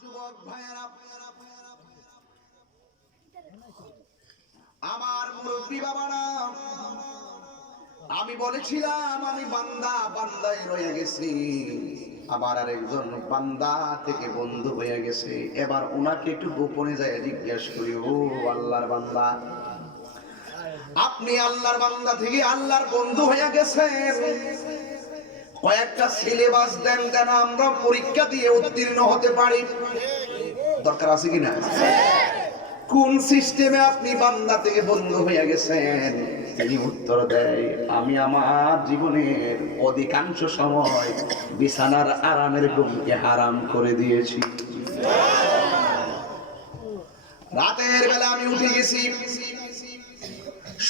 যুবক ভাইয়েরা, আমার মুরব্বী বাবারা, আমি বলেছিলাম আমি বান্দায় রয়ে গেছি, আবার আরেকজন বান্দা থেকে বন্ধু হয়ে গেছে। এবার ওনাকে একটু গোপনে যায় জিজ্ঞেস করি, ও আল্লাহর বান্দা, আপনি আল্লাহর বান্দা থেকে আল্লাহর বন্ধু হয়ে গেছেন, কয়েকটা সিলেবাস দেন, যেন আমরা পরীক্ষা দিয়ে উত্তীর্ণ হতে পারি। দরকার আছে কিনা? কোন সিস্টেমে আপনি বান্দা থেকে বন্ধু হয়ে গেছেন? তিনি উত্তর দেয়, আমি আমার জীবনের অধিকাংশ সময় বিছানার আরামের ঘুমকে হারাম করে দিয়েছি। রাতের বেলা আমি উঠে গেছি,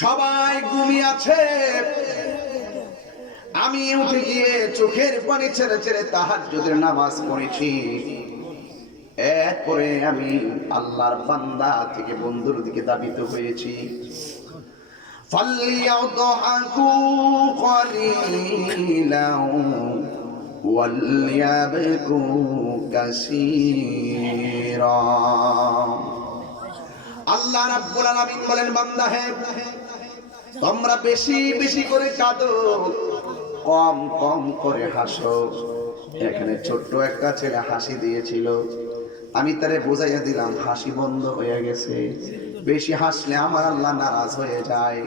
সবাই ঘুমিয়ে আছে, আমি উঠে গিয়ে চোখের পানি ছেড়ে ছেড়ে তাহাজ্জুদের নামাজ পড়েছি। এরপরে আমি আল্লাহর বান্দা থেকে বন্ধুর দিকে ধাবিত হয়েছি। ফালইয়াদহাকু কলিলাও ওয়ালইয়াবকু কাসীরা। আল্লাহ রাব্বুল আলামিন বলেন, বান্দা হে, তোমরা বেশি বেশি করে কাঁদো, কম কম করে হাসো। এখানে ছোট্ট একটা ছেলে হাসি দিয়েছিল, আমি তারে বুঝাইয়া দিলাম হাসি বন্ধ হয়ে গেছে। বেশি হাসলে আমার আল্লাহ নারাজ হয়ে যায়,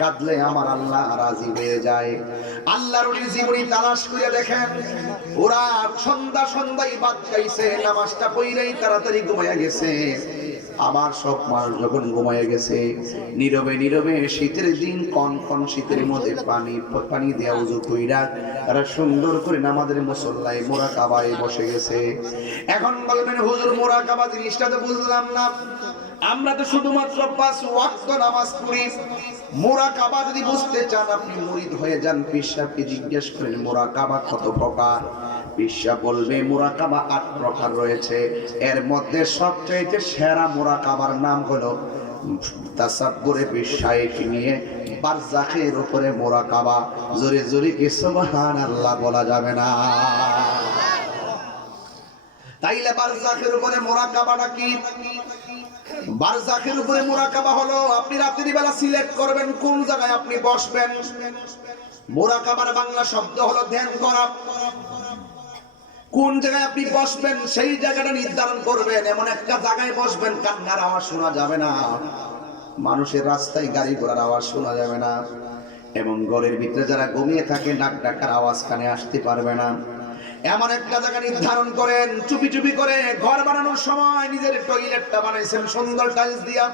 কাঁদলে আমার আল্লাহ রাজি হয়ে যায়। আল্লাহর ওই জীবনী তালাশ করে দেখেন, ওরা সন্ধ্যায় বাদ খাইছে, নামাজটা পড়লেই তাড়াতাড়ি ঘুমাইয়া গেছে। আবার সব মানুষ যখন ঘুমাইয়া গেছে, নীরবে নীরবে শীতের দিন কনকন শীতের মধ্যে পানি দেওয়া উজু কইরা তারা সুন্দর করে নামাজের মুসল্লায় মুরাকাবায় বসে গেছে। এখন বলবেন, হুজুর মুরাকাবা জিনিসটা তো বুঝলাম না, আমরা তো শুধুমাত্র 5 ওয়াক্ত নামাজ পড়ি। মুরাকাবা যদি বুঝতে চান, আপনি মুরিদ হয়ে যান, পীর সাহেবকে জিজ্ঞেস করেন মুরাকাবা কত প্রকার। পীর সাহেব বলবে মুরাকাবা 8 প্রকার রয়েছে, এর মধ্যে সবচেয়ে সেরা মুরাকাবার নাম হলো তাসাব্বুরে বিশাইখ নিয়ে বারজাখের উপরে মুরাকাবা। জোরে জোরে কি সুবহানাল্লাহ বলা যাবে না? তাইলে বারজাখের উপরে মুরাকাবাটা কি? বারজাখের উপরে মুরাকাবা হলো, আপনি রাত্রি বেলা সিলেক্ট করবেন কোন জায়গায় আপনি বসবেন। মুরাকাবার বাংলা শব্দ হলো ধ্যান করা। কোন জায়গায় আপনি বসবেন সেই জায়গাটা নির্ধারণ করবেন, এমন একটা জায়গায় বসবেন কান্নার আওয়াজ শোনা যাবে না, মানুষের রাস্তায় গাড়ি ঘোড়ার আওয়াজ শোনা যাবে না, এবং ঘরের ভিতরে যারা ঘুমিয়ে থাকে নাক ডাকার আওয়াজ কানে আসতে পারবে না। এমন একটা জায়গা নির্ধারণ করেন। চুপি চুপি করে ঘর বানানোর সময় নিজের টয়লেটটা বানাইছেন সুন্দর টাইলস দিয়া,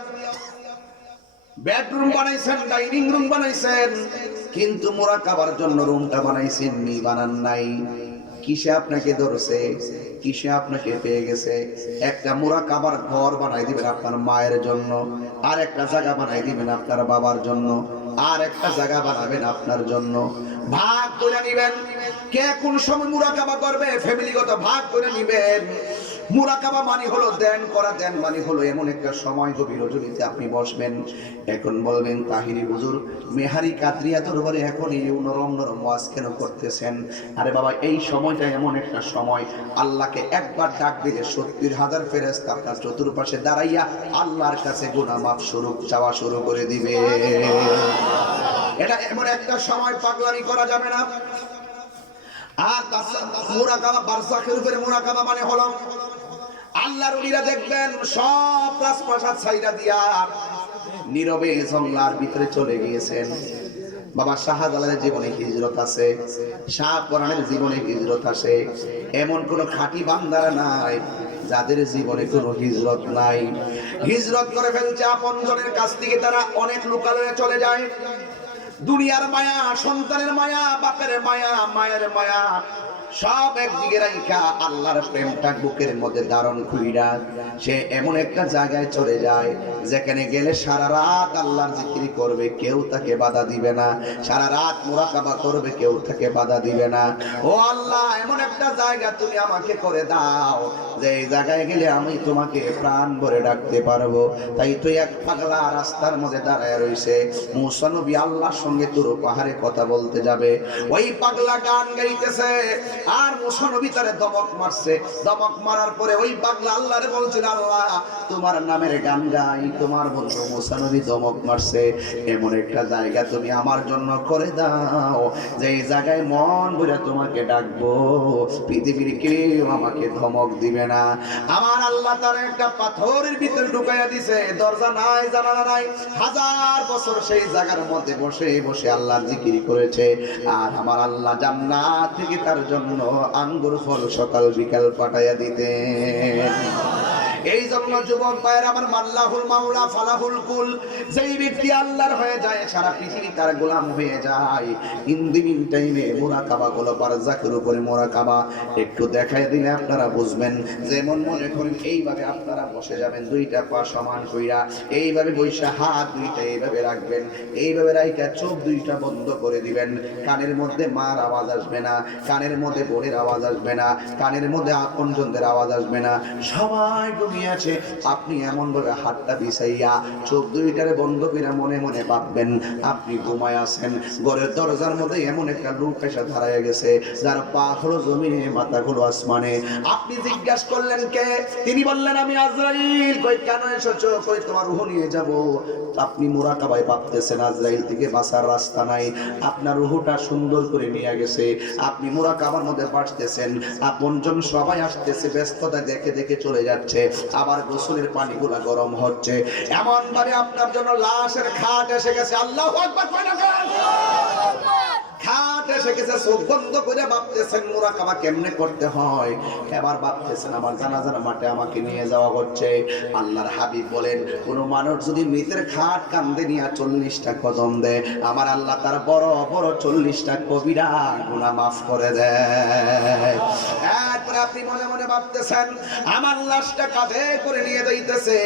বেডরুম বানাইছেন, ডাইনিং রুম বানাইছেন, কিন্তু মুরাকাবার জন্য রুমটা বানাইছেন নি, বানান নাই। কিসে আপনাকে ধরছে, কিসে আপনাকে পেয়ে গেছে? একটা মুরাকাবার ঘর বানাই দিবেন আপনার মায়ের জন্য, আর একটা জায়গা বানাই দিবেন আপনার বাবার জন্য, আর একটা জায়গা বানাবেন আপনার জন্য। ভাগ করে নিবেন, কে কোন সময় মুরাকাবা করবে ফ্যামিলিগত ভাগ করে নিবেন। মুরাকাবা মানে হলো ধ্যান করা, ধ্যান মানে হলো এমন একটা সময় গভীর রজনীতে আপনি বসবেন। এখন বলবেন, তাহিরি হুজুর মেহারি কাদরিয়া দরবারে এখন এই নরম নরম ওয়াজ কেন করতেছেন? আরে বাবা, এই সময়টা এমন একটা সময়, আল্লাহকে একবার ডাক দিলে 70,000 ফেরেশতা আপনার চতুর্পাশে দাঁড়াইয়া আল্লাহর কাছে গুনাহ মাফ চাওয়া শুরু করে দিবে। এটা এমন একটা সময়, পাগলামি করা যাবে না। আর মুরাকাবা বারজাখের উপরে মুরাকাবা মানে হলো, আল্লাহর ওলিরা দেখবেন সব রাজপ্রাসাদ ছাইরা দিয়া নীরবে জঙ্গলার ভিতরে চলে গিয়েছেন। বাবা শাহজালালের জীবনে হিজরত আছে, শাহ পরাণের জীবনে হিজরত আছে। এমন কোন খাঁটি বান্দারা নাই যাদের জীবনে কোনো হিজরত নাই। হিজরত করে ফেলছে আপনজনের কাছ থেকে, তারা অনেক লোকালয়ে চলে যায়। দুনিয়ার মায়া, সন্তানের মায়া, বাপের মায়া, মায়ের মায়া সব একদিকে রাখা আল্লাহর প্রেমটা বুকের মধ্যে ধারণ কইরা সে এমন একটা জায়গায় চলে যায় যেখানে গেলে সারা রাত আল্লাহর জিকির করবে, কেউ তাকে বাধা দিবে না। সারা রাত মুরাকাবা করবে, কেউ তাকে বাধা দিবে না। ও আল্লাহ, এমন একটা জায়গা তুমি আমাকে করে দাও যে এই জায়গায় গেলে আমি তোমাকে প্রাণ ভরে ডাকতে পারবো। তাই তো এক পাগলা রাস্তার মধ্যে দাঁড়ায় রইছে। মুসা নবী আল্লাহর সঙ্গে তুর পাহাড়ে কথা বলতে যাবে, ওই পাগলা গান গাইতেছে, আর মুসা নবী তারে দমক মারছে। দমক মারার পরে ওই পাগলা আল্লাহরে বলছেন, আল্লাহ তোমার নামের গান গাই, তোমার বন্ধু মুসা নবী দমক মারছে, এমন একটা জায়গা তুমি আমার জন্য করে দাও যে এই জায়গায় মন ভরে তোমাকে ডাকবো, পৃথিবীর কেউ আমাকে ধমক দিবে না। আমার আল্লাহ তার একটা পাথরের ভিতরে ঢুকাইয়া দিছে, দরজা নাই, জানালা নাই। 1000 বছর সেই জায়গার মধ্যে বসে বসে আল্লাহর জিকির করেছে। আর আমার আল্লাহ জান্নাত থেকে তার জন্য আঙ্গুর ফল সকাল বিকাল পাঠাইয়া দিতেন। এই জন্য যুবক ভাইয়ের আমার, মাল্লাহুল মাওলা ফালাহুল কুল, যেই ব্যক্তি আল্লাহর হয়ে যায় সারা পৃথিবী তার গোলাম হয়ে যায়। ইন দি মিন টাইমে মুরাকাবা গুলো বারজাকের উপরে মুরাকাবা একটু দেখায় দিলে আপনারা বুঝবেন। যেমন মনে করেন এইভাবে আপনারা বসে যাবেন, দুইটা পা সমান কইরা এইভাবে বৈশা হাত দুইটা এইভাবে রাখবেন, এইভাবে রাইখা চোখ দুইটা বন্ধ করে দিবেন। কানের মধ্যে মার আওয়াজ আসবে না, কানের মধ্যে বোনের আওয়াজ আসবে না, কানের মধ্যে আপনজনদের আওয়াজ আসবে না, সবাই আছে। আপনি এমন ভাবে হাতটা বিছাইয়া চোখ দুইটারে বন্ধ করে মনে মনে ভাববেন আপনি ঘুমায় আছেন। ঘরের দরজার মধ্যে এমন একটা লোক এসে দাঁড়ায় গেছে, যার পা হলো জমিনে, মাথা হলো আসমানে। আপনি জিজ্ঞাসা করলেন কে? তিনি বললেন আমি আজরাইল। কই কেন এসেছো? কই তোমার রূহ নিয়ে যাব। আপনি মুরাকাবায় ভাবতেছেন আজরাইল থেকে বাঁচার রাস্তা নাই, আপনার রূহটা সুন্দর করে নিয়ে গেছে। আপনি মুরাকাবার মধ্যে বাঁচতেছেন, আপনজন সবাই আসতেছে, ব্যস্ততা দেখে দেখে চলে যাচ্ছে। আবার গোসলের পানিগুলা গরম হচ্ছে, এমন ভাবে আপনার জন্য লাশের খাট এসে গেছে। আল্লাহু আকবার। খাট এসে গেছে, চোখ বন্ধ করে ভাবতেছেন মুরাকাবা কেমনে করতে হয়। এবার ভাবতেছেন আমার জানাজার মাঠে আমাকে নিয়ে যাওয়া হচ্ছে। আল্লাহর হাবিব বলেন, কোন মানুষ যদি মৃতের খাট কান্দে নিয়ে 40টা কদম দেয়, আমার আল্লাহ তার বড় বড় 40টা কবিরা গুনাহ মাফ করে দেয়। এরপরে আপনি মনে মনে ভাবতেছেন আমার লাশটা কাঁধে করে নিয়ে যাইতেছে,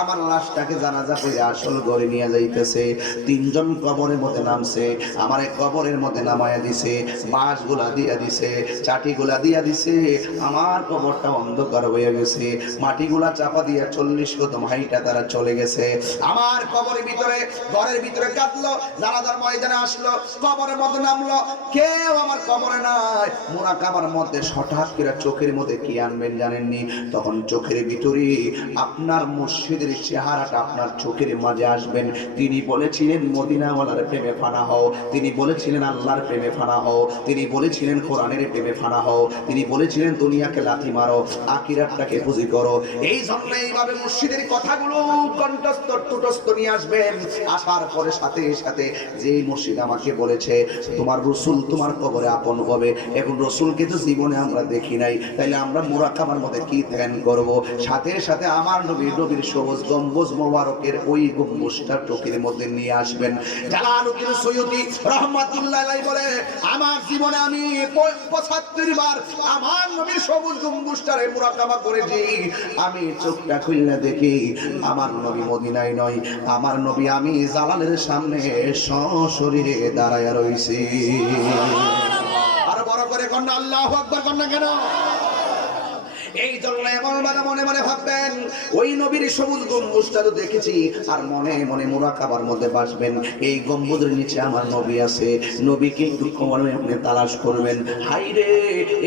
আমার লাশটাকে জানাজা করে আসল ঘরে নিয়ে যাইতেছে। 3 জন কবরের মধ্যে নামছে, আমার এই কবরের মধ্যে নামায়া দিছে, বাঁশগুলা দিয়া দিছে, চাটিগুলা দিয়া দিছে। আমার কবরটা অন্ধকার হয়ে গেছে, মাটিগুলা চাপা দিয়া 40 কদম হাইটা তারা চলে গেছে। আমার কবরের ভিতরে, ঘরের ভিতরে কাঁদলো, জানাজার ময়দানে আসলো, কবরের মধ্যে নামলো, কেউ আমার কবরে নাই। মুরাকাবার মধ্যে হঠাৎ করে চোখের মধ্যে কি আনবেন জানেননি? তখন চোখের ভিতরে আপনার মুর্শিদের চেহারাটা আপনার চোখের মাঝে আসবেন। তিনি বলেছিলেন মদিনাওয়ালার প্রেমে ফানা হও, তিনি বলেছিলেন আল্লাহর প্রেমে ফানা হও, তিনি বলেছিলেন কোরআনের প্রেমে ফানা হও, তিনি বলেছিলেন দুনিয়াকে লাথি মারো, আখিরাতটাকে পুঁজি করো। এই জন্য এইভাবে মুর্শিদের কথাগুলো কণ্ঠস্থ টুটস্থ নিয়ে আসবেন। আসার পরে সাথে সাথে যে মুর্শিদ আমাকে বলেছে তোমার রাসূল তোমার কবরে আপন হবে, এখন রাসূলকে তো জীবনে আমরা দেখি নাই, তাইলে আমরা মুরাকাবার মধ্যে কি ধ্যান করব? সাথে সাথে আমার নবীর সবুজ গম্বুজ মোবারকের ওই গম্বুজটা চোখের মধ্যে নিয়ে আসবেন। জালালউদ্দিন সৈয়দী রাহমাতুল্লাহ আলাইহি বলে, আমার জীবনে আমি 75 বার আমার নবীর সবুজ গম্বুজটারে মুরাকাবা করেছি। আমি চোখটা খুললে দেখি আমার নবী মদিনায় নয়, আমার নবী আমি জালালের সামনে সশরীরে দাঁড়ায়া রইছি। আরো বড় করে কন্যা আল্লাহু আকবার কন্যা কেন? এই জন্য এমন মনে মনে ভাববেন ওই নবীর সবুজ গম্বুজটা তো দেখেছি, আর মনে মনে মুরাকাবার মধ্যে বাসবেন এই গম্বুজের নিচে আমার নবী আছে। নবীকে একটু কবরে আপনি তালাশ করবেন, হাইরে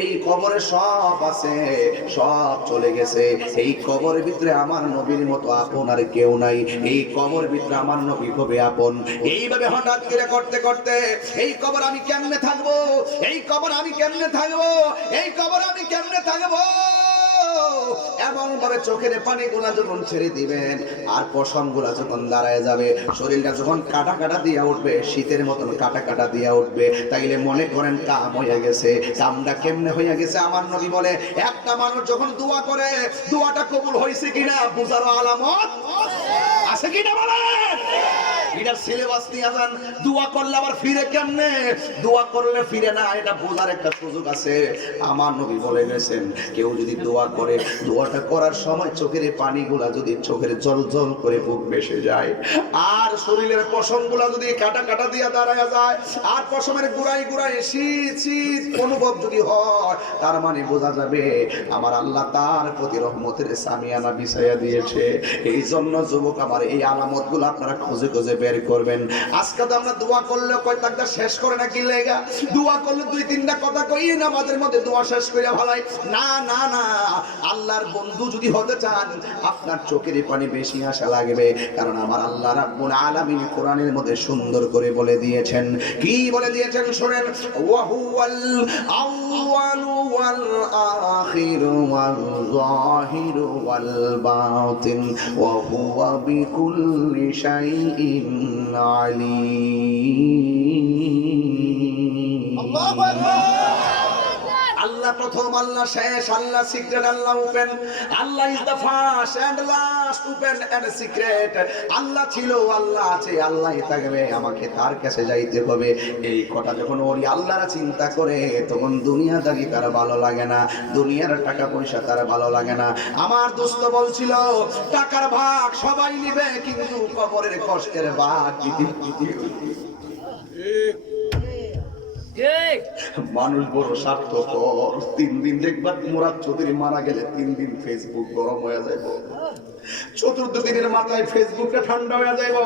এই কবরে সব আছে, সব চলে গেছে, এই কবরের ভিতরে আমার নবীর মতো আপন আর কেউ নাই, এই কবরের ভিতরে আমার নবী হবে আপন। এইভাবে হঠাৎ করে করতে করতে এই কবর আমি কেমনে থাকবো, এই কবর আমি কেমনে থাকবো, এই কবর আমি কেমনে থাকবো। এমন ভাবে চোখের পানি গুলা যখন ছেড়ে দিবেন আর পশম গুলা যখন দাঁড়ায় যাবে, শরীরটা যখন কাটা কাটা দিয়া উঠবে, শীতের মতন কাটা কাটা দিয়া উঠবে, তাইলে মনে করেন কাম হয়ে গেছে। কামটা কেমনে হয়ে গেছে? আমার নবী বলে, একটা মানুষ যখন দোয়া করে, দোয়াটা কবুল হয়েছে কিনা বুঝারও আলামত আছে কিনা বলেন? এটার সিলেবাস নিয়ে যান। দোয়া করলে আবার ফিরে কেমনে? দোয়া করলে ফিরে না, এটা বোঝার একটা সুযোগ আছে। আমার নবী বলে গেছেন, কেউ যদি দোয়া করে, দোয়াটা করার সময় চোখের পানিগুলা যদি চোখের জল জল করে বুক ভেসে যায়, আর শরীরের পশমগুলা যদি কাটা কাটা দিয়ে দাঁড়ায় যায়, আর পশমের গুড়াই গুড়াই শীত শীত অনুভব যদি হয়, তার মানে বোঝা যাবে আমার আল্লাহ তার প্রতি রহমতের সামিয়ানা বিছাইয়া দিয়েছে। এই জন্য যুবক আমার এই আলামতগুলো আপনারা খুঁজে খুঁজে বের বের করবেন। আজকে তো আমরা দোয়া করলে কয় টাকা শেষ করে না কি লেগা, দোয়া করলে দুই তিনটা কথা কই নামাজের মধ্যে দোয়া শেষ করে ভালাই না না না। আল্লাহর বন্ধু যদি হতে চান আপনার চোখের পানি বেশি আসা লাগবে, কারণ আমার আল্লাহ রাব্বুল আলামিন কোরআনের মধ্যে সুন্দর করে বলে দিয়েছেন। কি বলে দিয়েছেন শুনেন, ওয়া হুয়াল আউয়ালু ওয়াল আখিরু ওয়াল যাহিরু ওয়াল বাতিন ওয়া হুয়া বিকুল্লি শাইইন আলীম। আল্লাহু আকবার। আল্লাহ প্রথম, আল্লাহ শেষ, Allah secret, Allah open. Allah is the first and last, open and secret. Allah ছিল, আল্লাহ আছে, আল্লাহই থাকবে, আমাকে তার কাছে যাইতে হবে। এই কথা যখন ওই আল্লাহরা চিন্তা করে তখন দুনিয়াদারি তার ভালো লাগে না, দুনিয়ার টাকা পয়সা তার ভালো লাগে না। আমার দোস্ত বলছিল টাকার ভাগ সবাই নিবে কিন্তু কবরের কষ্টের ভাগ মানুষ বড় স্বার্থপর। 3 দিন দেখবা মুরাদ চৌধুরী মারা গেলে 3 দিন ফেসবুক গরম হয়ে যাইব, 4th দিনের মাথায় ফেসবুকটা ঠান্ডা হয়ে যাইব।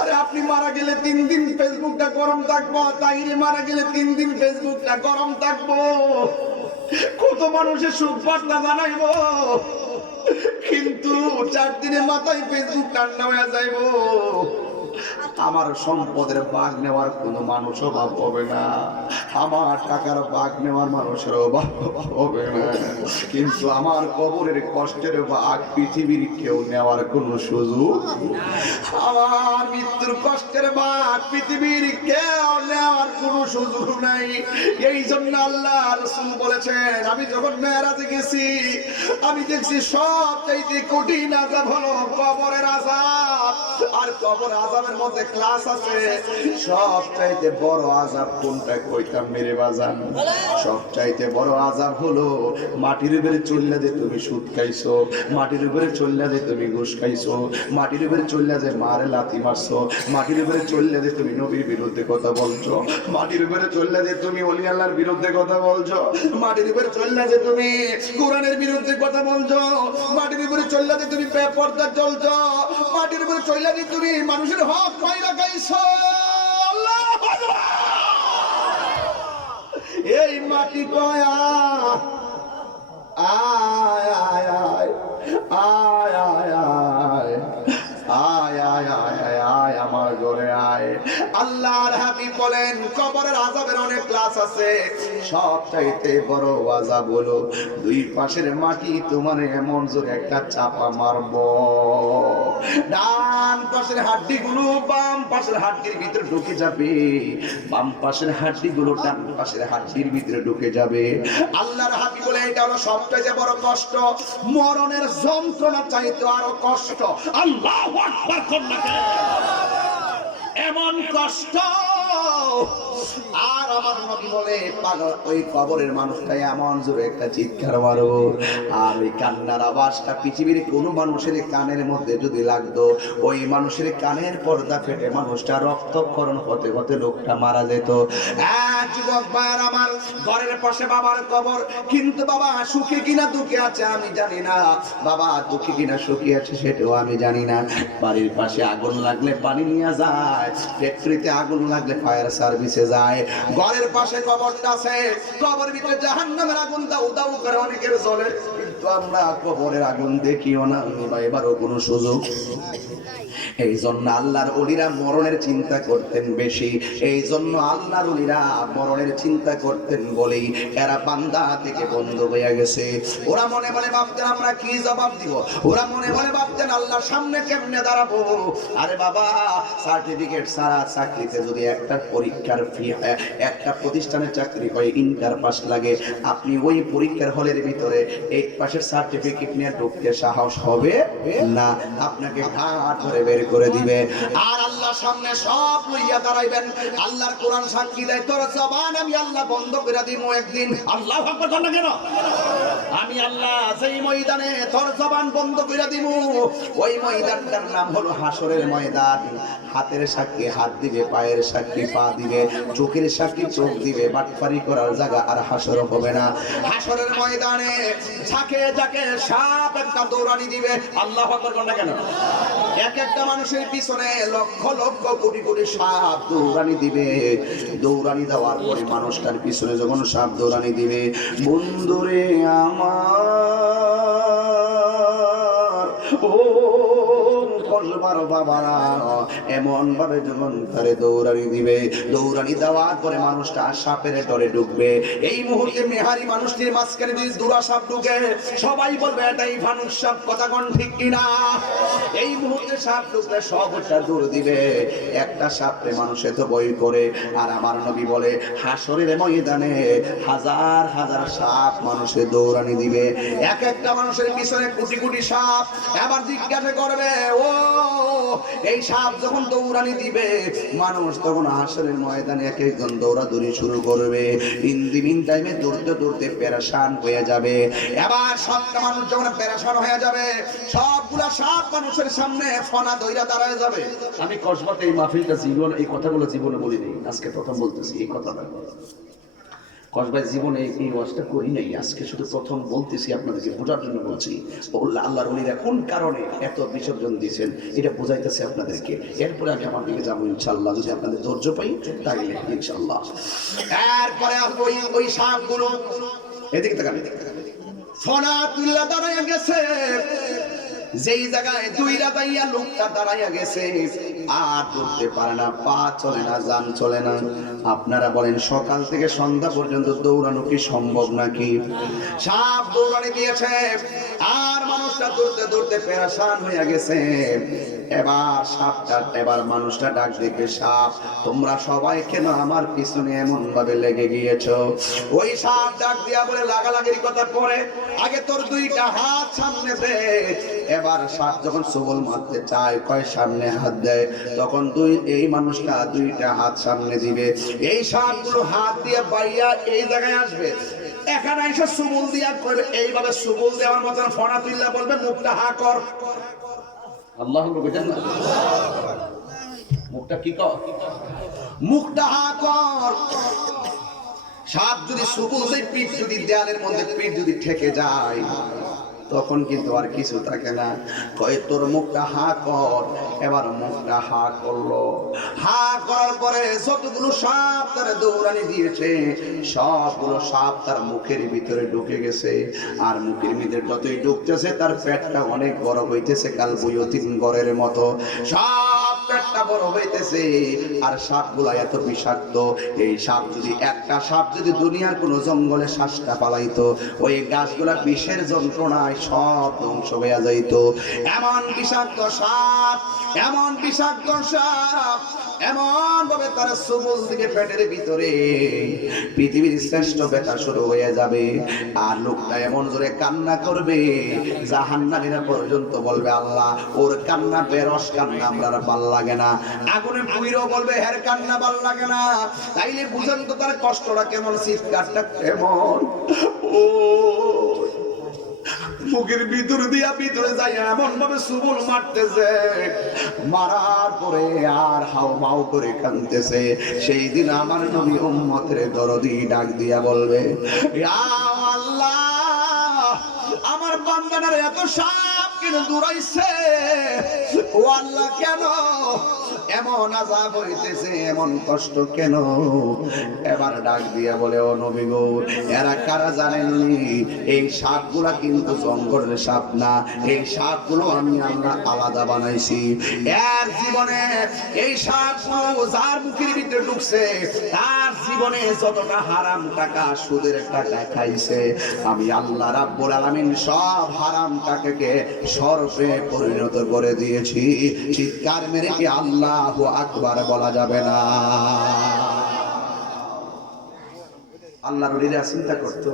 আরে আপনি মারা গেলে 3 দিন ফেসবুকটা গরম থাকবো, তাইরে মারা গেলে 3 দিন ফেসবুকটা গরম থাকবো। কত মানুষের সুখ বার্তা জানাইব, কিন্তু 4 দিনের মাথায় ফেসবুক ঠান্ডা হয়ে যাইব। আমার সম্পদের ভাগ নেওয়ার কোনো মানুষ অভাব হবে না, আমার টাকার ভাগ নেওয়ার মানুষের অভাব হবে না, কিন্তু আমার কবরের কষ্টের ভাগ পৃথিবীর কেউ নেওয়ার কোনো সুযোগ, আমার মৃত্যুর কষ্টের ভাগ পৃথিবীর কেউ নেওয়ার কোনো সুযোগ নাই। এই জন্য আল্লাহ রাসূল বলেছেন, আমি যখন মেরাজে গেছি আমি দেখছি সবচাইতে কঠিন আযাব হলো কবরের আযাব। আর কবর আযাবের মধ্যে ক্লাস আছে, সবচাইতে বড় আযাব কোনটা কইতাম মেরে বাজান? সবচাইতে বড় আযাব হলো মাটির উপরে চললা যে তুমি সুদ খাইছো, মাটির উপরে চললা যে তুমি ঘুষ খাইছো, মাটির উপরে চললা যে মারে লাথি মারছো, মাটির উপরে চললা যে তুমি নবীর বিরুদ্ধে কথা বলছো, মাটির উপরে চললা যে তুমি ওলি আল্লাহর বিরুদ্ধে কথা বলছো, মাটির উপরে চললা যে তুমি কোরআনের বিরুদ্ধে কথা বলছো, মাটির উপরে চললা যে তুমি বেপরদা চলছো, মাটির উপরে চললা যে তুমি মানুষের হক পাইরা গাইছো। আল্লাহু আকবার। এই মাটি কয়া আয় আয় আয় আয় আয় আয় আয় আয় আয় আয় আমার ঘরে আয়। আল্লাহর হাবিব বলেন কবরের আযাবের অনেক ক্লাস আছে, সবচাইতে বড় আযাব হলো দুই পাশের মাটি তোমার এমন জোরে একটা চাপা মারবো, ডান পাশের হাড্ডিগুলো বাম পাশের হাড্ডির ভিতরে ঢুকে যাবে, বাম পাশের হাড্ডিগুলো ডান পাশের হাড্ডির ভিতরে ঢুকে যাবে। আল্লাহর হাবিব বলে এটা হলো সবচেয়ে বড় কষ্ট, মরণের যন্ত্রণা চাইতে আরো কষ্ট। আল্লাহু আকবার করলে এমন কষ্ট। আর আমার নবী বলে ওই কবরের মানুষটাই এমন জোরে একটা চিৎকার মারবো, আর ওই কান্নার আওয়াজটা পৃথিবীর কোনো মানুষের কানের মধ্যে যদি লাগতো, ওই মানুষের কানের পর্দা ফেটে মানুষটা রক্তক্ষরণ হতে হতে লোকটা মারা যেত। যুবক ভাইয়ের আমার, ঘরের পাশে বাবার কবর, কিন্তু বাবা সুখে কিনা দুঃখে আছে আমি জানি না, বাবা দুঃখে কিনা সুখে আছে সেটাও আমি জানি না। বাড়ির পাশে আগুন লাগলে পানি নিয়ে যায়, ফ্যাক্টরিতে আগুন লাগলে ফায়ার সার্ভিসে যায়, ঘরের পাশে কবরটা আছে, কবরের ভিতরে জাহান্নামের আগুন দাউ দাউ করে অনেকের জ্বলে, কিন্তু আমরা কবরের আগুন দেখিও না, এবারও কোনো সুযোগ। এই জন্য আল্লাহর ওলিরা মরণের চিন্তা করতেন বেশি, এই জন্য আল্লাহর ওলিরা মরণের চিন্তা করতেন বলেই এরা বান্দা থেকে বন্ধ হয়ে গেছে। ওরা মনে মনে ভাবতেন আমরা কি জবাব দিব, ওরা মনে মনে ভাবতেন আল্লাহর সামনে কেমনে দাঁড়াবো। আরে বাবা, সার্টিফিকেট ছাড়া চাকরিতে যদি একটা পরীক্ষার ফি হয়, একটা প্রতিষ্ঠানের চাকরি হয় ইন্টার পাস লাগে, আপনি ওই পরীক্ষার হলের ভিতরে 8 পাসের সার্টিফিকেট নিয়ে ঢুকতে সাহস হবে না, আপনাকে ঘাট ধরে বের করে দিবে। আর আল্লাহর সামনে সব লইয়া দাঁড়াইবেন, আল্লাহর কোরআন সাক্ষী দেয় তোর জবান আমি আল্লাহ বন্ধ করে দিব একদিন। আল্লাহু আকবার বলেন না কেন? আমি আল্লাহ সেই ময়দানে তোর জবান বন্ধ করে দিব, ওই ময়দানটার নাম হলো হাসরের ময়দান। হাতের সাক্ষী হাত দিবে, পায়ের সাক্ষী পা দিবে, চোখের সাক্ষী চোখ দিবে, বাটপারি করার জায়গা আর হাসর হবে না। হাসরের ময়দানে ঝাঁকে পেয়ে যাকে সাপ একটা দৌড়ানি দিবে, আল্লাহু আকবার বলেন না কেন? এক একটা মানুষের পিছনে লক্ষ লক্ষ কোটি কোটি সাপ দৌড়ানি দিবে। দৌড়ানি দেওয়ার পরে মানুষটার পিছনে যখন সাপ দৌড়ানি দিবে, বন্ধুরে আমার ও কলবার বাবারা, এমন ভাবে যখন তারে দৌড়ানি দিবে, দৌড়ানি দেওয়ার পরে মানুষটা সাপের ডরে ঢুকবে। এই মুহূর্তে মেহারি মানুষটির মাঝখানে যদি দুরা সাপ ঢুকে, সবাই বলবে এটাই ভানুক সাপ, কথা কোন ঠিক কিনা? এই মুহূর্তে সাপ ঢুকলে সবটা দৌড় দিবে। একটা সাপে মানুষে তো বই করে, আর আমার নবী বলে হাসরের ময়দানে হাজার হাজার সাপ মানুষে দৌড়ানি দিবে। এক একটা মানুষের পিছনে কোটি কোটি সাপ। এবার জিজ্ঞাসা করবে, ও এই সাপ যখন দৌড়ানি দিবে, মানুষ তখন হাসরের ময়দানে এক একজন দৌড়াদৌড়ি শুরু করবে। ইন দি মিন টাইমে দৌড়তে দৌড়তে পেরেশান হয়ে যাবে। এবার সবটা মানুষ যখন পেরেশান হয়ে যাবে, সবগুলা সাপ মানুষের সামনে ফনা দইরা দাঁড়ায় যাবে। আমি কসবাতে এই মাহফিলটা জীবন, এই কথাগুলো জীবনে বলিনি, আজকে প্রথম বলতেছি এই কথাটা। কসবাই জীবনে এই ওয়াজটা করি নাই, আজকে শুধু প্রথম বলতেছি, আপনাদেরকে বোঝার জন্য বলছি। আল্লাহর ওলিরা কোন কারণে এত বিসর্জন দিয়েছেন এটা বোঝাইতেছে আপনাদেরকে। এরপরে আমি আমার দিকে যাবো ইনশাআল্লাহ, যদি আপনাদের ধৈর্য পাই তাইলে ইনশাআল্লাহ। এরপরে ওই সাপগুলো এদিকে তাকান, ফনা তুল্লা দাঁড়ায় গেছে। যেই জায়গায় দুই রাতাইয়া লোকটা দাঁড়াইয়া গেছে, আর করতে পারে না, পা চলে না, জান চলে না। আপনারা বলেন সকাল থেকে সন্ধ্যা পর্যন্ত দৌড়ানো কি সম্ভব নাকি? সাপ দৌড়ানি দিয়েছে, আর মানুষটা দৌড়তে দৌড়তে পেরেশান হয়ে গেছে। এবার মানুষটা ডাক দিবে, সাপ তোমরা সবাই কেন আমার পিছনে এমন ভাবে লেগে গিয়েছো? ওই সাপ ডাক দিয়া বলে, লাগালাগির কথা পরে, আগে তোর দুইটা হাত সামনে দে। এবার সাপ যখন সবল মারতে চায়, কয় সামনে হাত দেয়, তখন এই মানুষটা দুইটা হাত সামনে দিবে। এই সাপগুলো হাত দিয়ে বাইয়া এই জায়গায় আসবে, এখানে এসে সুবুল দিয়া করবে। এইভাবে সুবুল দেওয়ার মতন ফনা তুল্লা বলবে, মুখটা হা কর। আল্লাহ বুঝেন না? মুখটা কি কর? মুখটা হা কর। সাপ যদি সুবুল দেয়, পিঠ যদি দেয়ালের মধ্যে পিঠ যদি ঠেকে যায়, তখন কিন্তু আর কিছু থাকে না। কয় তোর মুখটা হা কর। এবার মুখটা হা করলো। হা করার পরে যতগুলো সাপ তার দৌড়ানি দিয়েছে, সবগুলো সাপ তার মুখের ভিতরে ঢুকে গেছে। আর মুখের ভিতরে যতই ঢুকতেছে, তার পেটটা অনেক বড় হইতেছে, কাল বইয়তিন গড়ের মতো সব পেটটা বড় হইতেছে। আর সাপগুলা এত বিষাক্ত, এই সাপ যদি একটা সাপ যদি দুনিয়ার কোনো জঙ্গলে শ্বাসটা পালাইতো, ওই গাছগুলা বিষের যন্ত্রণায় সব ধ্বংস হয়ে যাইত। এমন বিষাক্ত সাপ, এমন বিষাক্ত সাপ, এমন ভাবে তার সুবুল দিকে পেটের ভিতরে পৃথিবীর শ্রেষ্ঠ ব্যথা শুরু হয়ে যাবে। আর লোকটা এমন জোরে কান্না করবে, জাহান্নামীরা পর্যন্ত বলবে, আল্লাহ ওর কান্না বেরস কান্না আমরা ভাল লাগে না। আগুনে পুইরও বলবে, হের কান্না ভাল লাগে না। তাইলে বুঝেন তো তার কষ্টটা কেমন, চিৎকারটা কেমন। ও মুখের ভিতর দিয়া ভিতরে যাই এমন ভাবে সুবুল মারতেছে, মারার পরে আর হাও মাও করে কাঁদতেছে। সেই দিন আমার নবী উম্মতের দরদি ডাক দিয়া বলবে, ইয়া আল্লাহ, আমার বান্দাটার এত সাপ কেন দৌড়াইছে? ও আল্লাহ, কেন এমন আযাব হইতেছে, এমন কষ্ট কেন? এবার ডাক দিয়া বলে, ও নবী গো, এরা কারা জানেননি? এই সাপগুলা কিন্তু জঙ্গলের সাপ না, এই সাপগুলো আমি আল্লাহ আলাদা বানাইছি। এর জীবনে এই সাপগুলো যার মুখের ভিতরে ঢুকছে, তার জীবনে যতটা হারাম টাকা, সুদের টাকা খাইছে, আমি আল্লাহ রাব্বুল আলামিন সব হারাম টাকাকে সরপে পরিণত করে দিয়েছি। চিৎকার মেরে কি আল্লাহু আকবার বলা যাবে না? আল্লাহর ওলিরা চিন্তা করতো,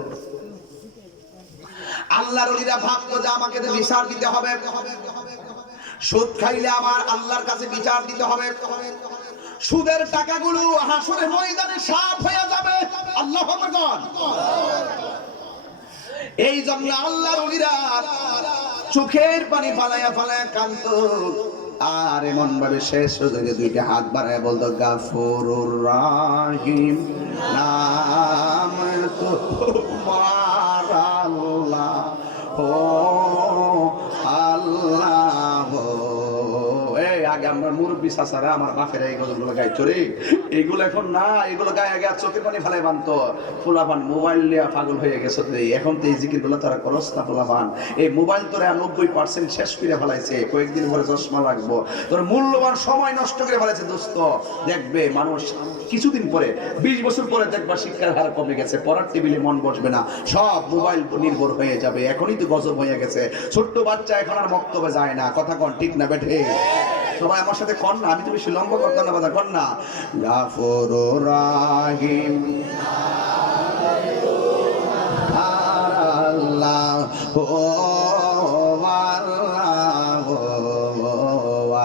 আল্লাহর ওলিরা ভাবতো যে আমাকে তো বিচার দিতে হবে, সুদ খাইলে আমার আল্লাহর কাছে বিচার দিতে হবে, সুদের টাকাগুলো হাসরের ময়দানে সাফ হয়ে যাবে। আল্লাহু আকবার। এই জন্য আল্লাহর ওলিরা চোখের পানি ফালায়া ফালায়া কাঁদতো। আর এমন ভাবে শেষ হয়ে দুইটা হাত বাড়ায় বলতো, গাফুরুর রাহিম নাম তোমার আল্লাহ, ও চাচারা আমার বাপেরা এই গজলগুলো গাইতো রে, এইগুলো এখন না, এগুলো গায়ে আগে চোখের পানি ফেলাই বানতো। পোলাপান মোবাইল নিয়ে পাগল হয়ে গেছে, এখন তো এই জিকির গুলো তারা করস না। পোলাপান এই মোবাইল তোরা 90% শেষ করে ফেলাইছে, কয়েকদিন পরে চশমা লাগবো, তোর মূল্যবান সময় নষ্ট করে ফেলাইছে দোস্ত। দেখবে মানুষ কিছুদিন পরে 20 বছর পরে দেখবা শিক্ষার হার কমে গেছে, পড়ার টেবিলে মন বসবে না, সব মোবাইল নির্ভর হয়ে যাবে। এখনই তো গজব হয়ে গেছে, ছোট্ট বাচ্চা এখন আর মক্তবে যায় না। কথা কন ঠিক না বেঠে? সবাই আমার সাথে কন না, আমি তো বেশি লম্বা করতাম না, কথা কন না। গাফুরুর রাহিম আল্লাহ ও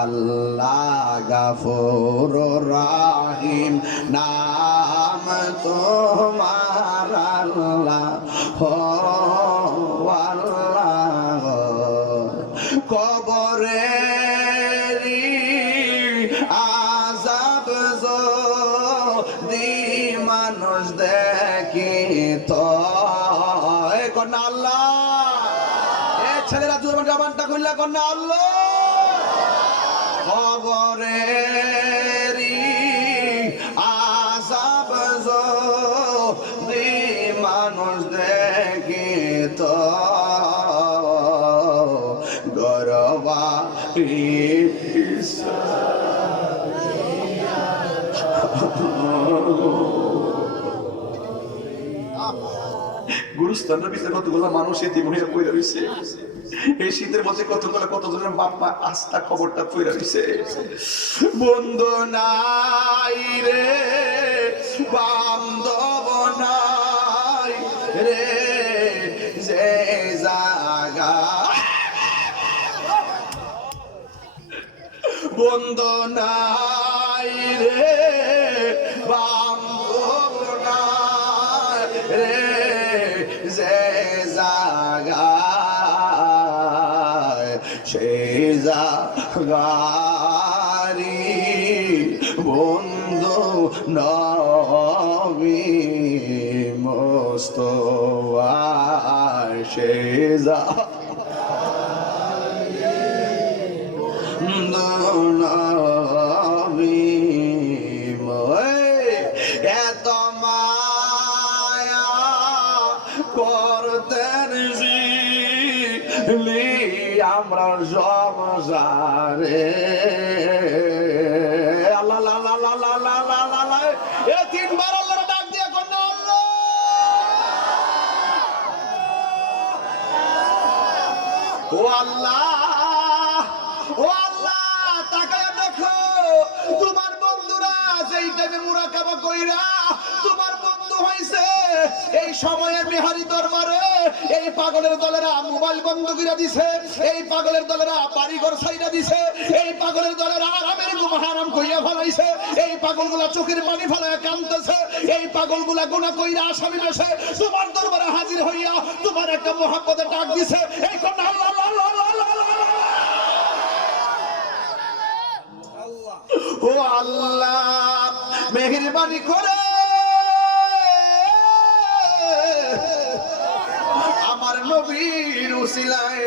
আল্লাহ, গাফুরুর রাহিম নাম তোমার আল্লাহ ও আল্লাহ। কবরে আযাব যদি মানুষ দেখি তো কন্যা আল্লাহ, এ ছেলেরা জবানটা খুললা কন্যা আল্লাহ। কবরে আযাব যদি মানুষ দেখি তো গরবা গুরুস্থানের ভিতরে কতগুলো মানুষ এতিমহিলা পইরা রইছে। এই শীতের মধ্যে কতজনের বাপ মা আস্থা খবরটা পইরা রইছে। বন্ধু নাই রে, বান্ধব নাই রে, যে জাগা বন্ধু নাই রে, বান্ধব নাই রে, যে জাগায় সেই জাগারি বন্ধু নবী মুস্তাফা, সেই নবী এত মায়া করতেন জিলি আমরা সংসারে। আল্লাহ আল্লাহ আল্লাহ আল্লাহ আল্লাহ, এ তিনবার আল্লাহর ডাক দিয়ে কন্যা আল্লাহ ও আল্লাহ ও আল্লাহ। তাকায় দেখো তোমার বন্ধুরা যেই টাইমে মুরাকাবা কইরা তোমার বন্ধু হইছে, এই সময়ে বিহারি দরবারে এই পাগলের দলেরা মোবাইল বন্ধ করে দিছে, এই পাগলের দলেরা বাড়িঘর ছাইরা দিছে, এই পাগলের দলেরা আরামের ঘুম হারাম কইরা ফেলাইছে, এই পাগলগুলা চোখের পানি ফেলায় কাঁদতেছে, এই পাগলগুলা গুনাহ কইরা আসামি বসে তোমার দরবারে হাজির হইয়া তোমার একটা মোহাব্বতের ডাক দিছে। এই কোন আল্লাহ আল্লাহ আল্লাহ ও আল্লাহ মেহেরবানি করে আমার নবীর উসিলায়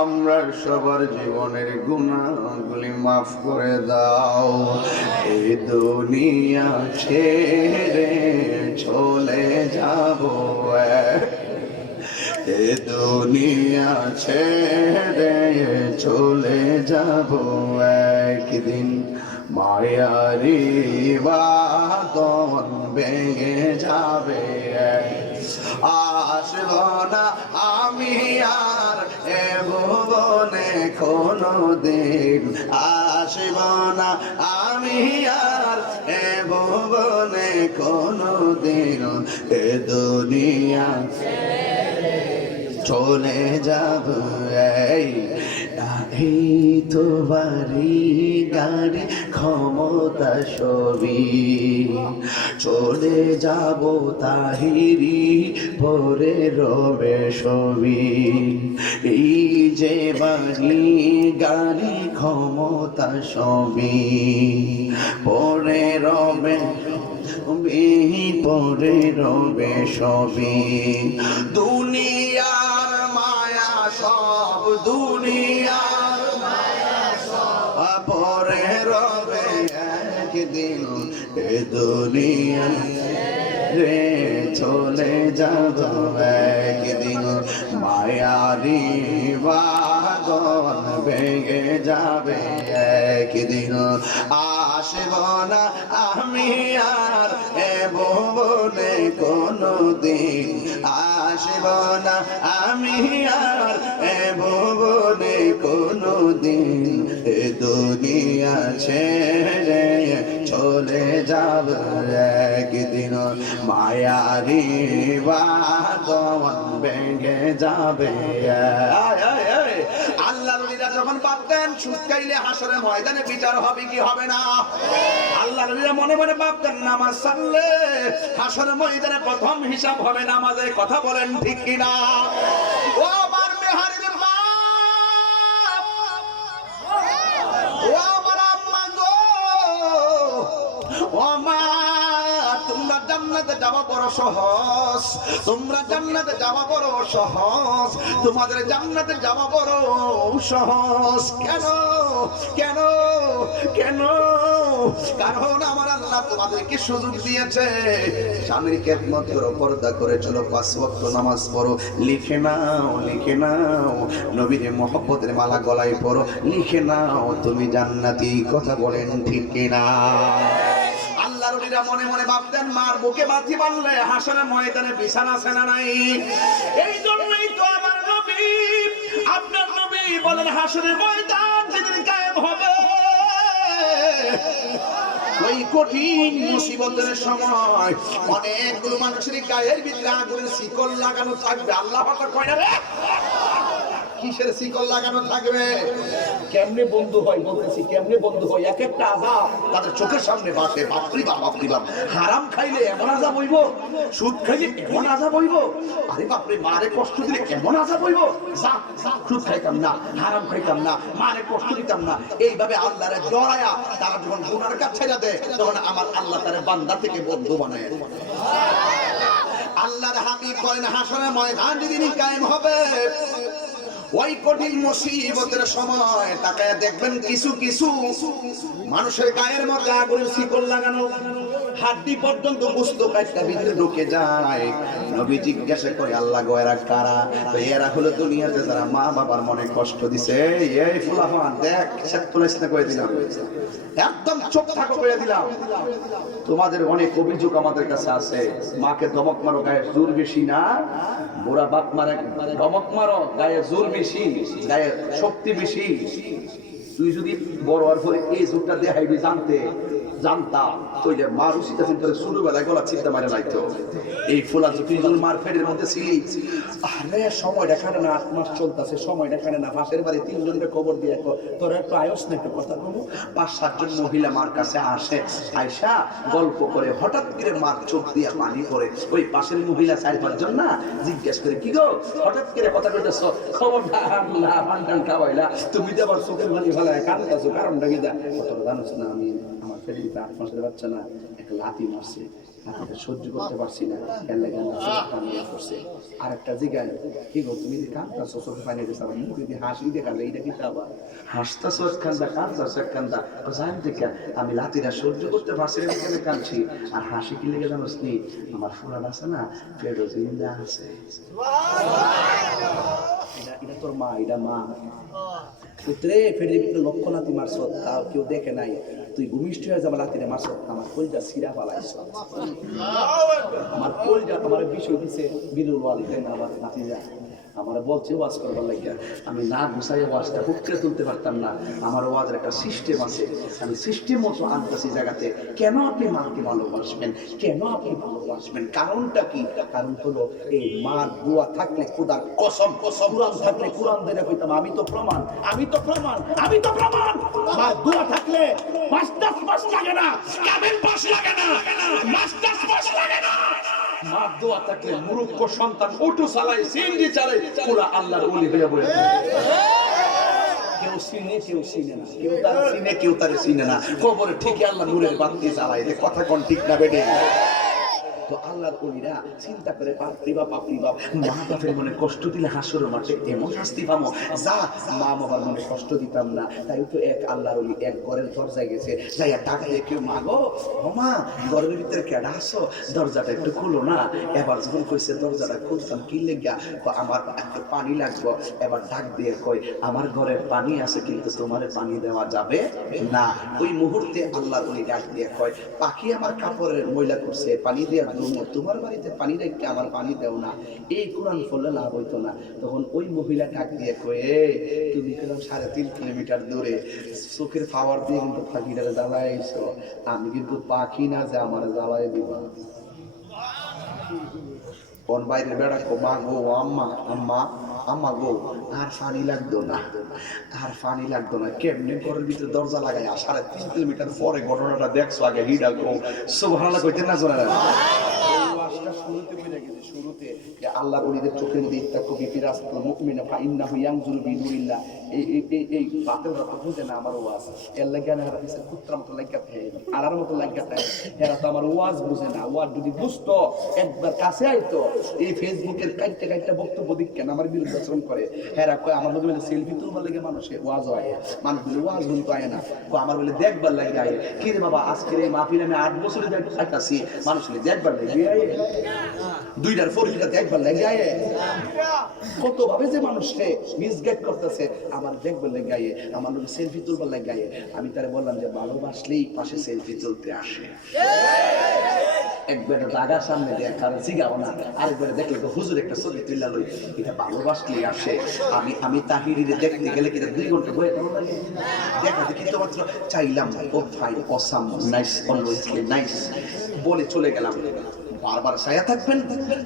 আমরা সবার জীবনের গুনাহগুলি মাফ করে দাও। এই দুনিয়া ছেড়ে চলে যাব, এ দুনিয়া ছেড়ে চলে যাব একদিন, মায়ারি বাঁধন ভেঙে যাবে। আসব না আমি আর এ ভুবনে কোনদিন, আসব না আমি আর এ ভুবনে কোনদিন, এ দুনিয়া চলে যাব। এই তো বাড়ি গাড়ি ক্ষমতা সবই চলে যাব তাহিরি পরে রবে সবই। এই যে বাড়ি গাড়ি ক্ষমতা সবই পরে রবে, পরে রবে সবই। দুনিয়ার মায়া সব, দুনিয়ার মায়া সব পরে রবে একদিন এ দুনিয়া রে চলে যাব একদিন মায়ারি বাঁধন ভেঙে যাবে একদিন আসব না আমি আর এ ভুবনে কোনদিন আসব না আমি আর এ ভুবনে কোনদিন এ দুনিয়া ছেড়ে চলে যাব একদিন মায়ারি বাঁধন ভেঙে যাবে আল্লাহ নবীরা যখন ভাবতেন সুদ খাইলে হাসরের ময়দানে বিচার হবে কি হবে না আল্লাহ নবীরা মনে মনে ভাবতেন নামাজ ছাড়লে হাসরের ময়দানে প্রথম হিসাব হবে নামাজের কথা বলেন ঠিক কিনা ও আমার মেহারির মা ও আমার আম্মা গো ও মা তোমরা জান্নাতে যাওয়া বড় সহজ তোমরা জান্নাতে যাওয়া বড় সহজ তোমাদের জান্নাতে যাওয়া বড় সহজ কেন কেন কেন কারণ আমার আল্লাহ তোমাদেরকে সুযোগ দিয়েছে স্বামীর খেদমত করো পর্দা করে চলো 5 ওয়াক্ত নামাজ পড়ো লিখে নাও নবীর মহব্বতের মালা গলায় পড়ো লিখে নাও তুমি জান্নাতি কথা বলেন ঠিক কিনা আল্লাহর ওলিরা মনে মনে ভাবতেন মার বুকে বাঁধি বাঁধলে হাসরের ময়দানে বিছানা আছে না নাই এই জন্যই তো আমার নবী আপনার নবী বলেন হাসরের ময়দান যেদিন কায়েম হবে ওই কঠিন মুসিবতের সময় অনেকগুলো মানুষের গায়ের ভিতরে আগুনের শিকল লাগানো থাকবে আল্লাহ পাক কয় না রে কিসের শিকল লাগানো থাকবে কেমনে বন্ধু হয় বলতেছি কেমনে বন্ধু হয় এক একটা আযাব তাদের চোখের সামনে বাসে বাপরি বাপ হারাম খাইলে এমন আযাব হইব সুদ খাইলে এমন আযাব হইব আরে বাপরে মারে কষ্ট দিলে এমন আযাব হইব সুদ খাইতাম না হারাম খাইতাম না মারে কষ্ট দিতাম না এইভাবে আল্লাহরে ডরায়া তারা যখন গুনার কাছে ছেড়ে দেয় তখন আমার আল্লাহ তার বান্দা থেকে বন্ধু বানায় আল্লাহর হাবিব বলেন হাসরের ময়দান যেদিন কায়েম হবে ওই কঠিন মুসিবতের সময় তাকায় দেখবেন কিছু কিছু মানুষের গায়ের মধ্যে আগুনের শিকল লাগানো হাড্ডি পর্যন্ত গোশত কাটটা ভিতরে ঢুকে যায় নবী জিজ্ঞাসা করে আল্লাহ গো এরা কারা তো এরা হলো দুনিয়াতে যারা মা বাবার মনে কষ্ট দিছে এই ফুলাফান দেখ সেট তুলেছ না করে দিলাম একদম চোখ থাকো করে দিলাম তোমাদের অনেক অভিযোগ আমাদের কাছে আছে মাকে ধমক মারো গায়ে জোর বেশি না বুড়া বাপ মারে ধমক মারো গায়ে জোর বেশি গায়ে শক্তি বেশি তুই যদি বড় হওয়ার পরে এই জোরটা দেখাইবি জানতাম তুই যে মার উচিত আছেন তোর ছোটবেলায় গলা চিন্তা মারে লাইতো এই ফুলা তুই যখন মার ফেরের মধ্যে ছিলি আরে সময় দেখানে না 8 মাস চলতেছে সময় দেখানে না পাশের বাড়ি 3 জনকে খবর দিয়ে তোর একটু আয়স না একটু কথা বলবো 5-7 জন মহিলা মার কাছে আসে আয়সা গল্প করে হঠাৎ করে মার চোখ দিয়ে পানি পড়ে ওই পাশের মহিলা 4-5 জন না জিজ্ঞেস করে কি গো হঠাৎ করে কথা কইতেছ খবর না পান খাওয়াইলা তুমি তো আবার চোখের পানি ফেলায় কাঁদতেছো কারণটা কি দা কত জানোস না আমি আমার ফেরি 8 মাসের বাচ্চা না একটা লাথি মারছে লাথিটা সহ্য করতে পারছি না এর লাগে আমার চোখে পানি পড়ছে আর একটা জিগায় কি গো তুমি যে কাঁদতেছো চোখে পানি দিছ আমার মুখে দিয়ে হাসি দেখালে এইটা কি আবার হাসতেছো কান্দা কাঁদতেছো কান্দা জান দেখে আমি লাথিটা সহ্য করতে পারছি না কেন কাঁদছি আর হাসি কি লেগে জানোস নি আমার ফুলান আছে না পেটও জিন্দা আছে এটা তোর মা এটা মা পুত্রে ফেরে ভিতরে লক্ষ লাথি মারছ তাও কেউ দেখে নাই তুই ভূমিষ্ঠ হয়ে যাবে লাথিরে মারছ আমার কলজা সিরা পালাইছ আমার কলজা আমার বিষয় দিছে বিলুল ওয়ালিদাইন আমার নাতিজা আমার বলছে ওয়াজ করবার লাগিয়া আমি না গুছাই ওয়াজটা হুকরে তুলতে পারতাম না আমার ওয়াজের একটা সিস্টেম আছে আমি সিস্টেম মতো আনতেছি জায়গাতে কেন আপনি মাকে ভালোবাসবেন কেন আপনি ভালোবাসবেন কারণটা কি কারণ হলো এই মার দোয়া থাকলে খোদার কসম কুরআন থাকলে কুরআন ধরে কইতাম আমি তো প্রমাণ মার দোয়া থাকলে মাস্টার্স পাস লাগে না কাবিল পাস লাগে না মাস্টার্স পাস লাগে না মার দোয়া থাকলে মুরুক্ষ সন্তান অটো চালায় সিএনজি চালায় পুরা আল্লাহর ওলি হয়ে বলে কেউ চিনে না কেউ তার চিনে না কবরে ঠিকই আল্লাহ নূরের বাতি জ্বালায় কথা কোন ঠিক না বেটে তো আল্লাহর ওলিরা চিন্তা করে বাপরি বাপ মা বাপের মনে কষ্ট দিলে হাসরের মাঠে এমন শাস্তি পাবো, যা মা বাবার মনে কষ্ট দিতাম না। তাই তো এক আল্লাহর ওলি এক ঘরের দরজায় গেছে, যাইয়া টাকা দিয়ে কেউ মাগো ও মা ঘরের ভিতরে কেডা আসো, দরজাটা একটু খুলো না। এবার যখন কইছে দরজাটা খুলতাম কি লেগা, আমার একটু পানি লাগবো। এবার ডাক দিয়ে কই আমার ঘরের পানি আছে কিন্তু তোমার পানি দেওয়া যাবে না। ওই মুহূর্তে আল্লাহর ওলি ডাক দিয়ে কয় পাখি আমার কাপড়ের ময়লা করছে, পানি দিয়ে তোমার বাড়িতে পানি রেখে আমার পানি দেও না। এই কোরআন পড়লে লাভ হইতো না। তখন ওই মহিলা ডাক দিয়ে কয়ে তুমি গেলাম 3.5 কিলোমিটার দূরে চোখের পাওয়ার দিয়ে কিন্তু পাখিটারে জ্বালাইছো, আমি কিন্তু পাখি না যে আমার জ্বালাই দিবা। কোন বাইরের বেড়া কো মা গো আম্মা আম্মা আম্মা গো আর পানি লাগতো না, আর পানি লাগতো না। কেমনে ঘরের ভিতরে দরজা লাগাই 3.5 কিলোমিটার পরে ঘটনাটা দেখছো, আগে হিডা গো সুবহানাল্লাহ কইতেন না জোরে? শুরুতে বলে গেছে, শুরুতে আল্লাহর ওলিদের চোখের মধ্যে ইত্তাকু বিরাসতুল মুমিনা ফাইন্নাহু ইয়ানজুরু বিনুরিল্লাহ। এই বাতেলরা তো বুঝে না আমার ওয়াজ, এর লাগা না হাদিসে কুত্তার মতো লাগা থাকে, আলার মতো লাগা থাকে। এরা তো আমার ওয়াজ বুঝে না। ওয়াজ যদি বুঝতো একবার কাছে আইতো, এই ফেসবুকের কাইটা বক্তব্য দিক কেন আমার বিরুদ্ধে আচরণ করে। এরা কয় আমার বলে সেলফি তুলবার লাগে মানুষের ওয়াজ হয়, মানুষ বলে ওয়াজ বলতে হয় না, আমার বলে দেখবার লাগে আয়। কি রে বাবা আজকের এই মাহফিলে আমি 8 বছরে দেখাচ্ছি, মানুষ বলে দেখবার লাগে আয়, 2টার 4টা দেখবার লাগে আয়। কত ভাবে যে মানুষকে মিসগাইড করতেছে, আমার দেখবার লাগে আয়, আমার লোক সেলফি তুলবার লাগে আয়। আমি তারে বললাম যে ভালোবাসলেই পাশে সেলফি তুলতে আসে। একবারে রাগার সামনে দেখার জিগাও না, আরেকবারে দেখলে তো হুজুর একটা ছবি তুললা লই, এটা ভালোবাসলেই আসে। আমি তাহিরিরে দেখতে গেলে কি 2 ঘন্টা বয়ে কেন লাগে? দেখা দেখি তো মাত্র চাইলাম ও fine awesome nice always nice বলে চলে গেলাম। বারবার সায়া থাকবেন,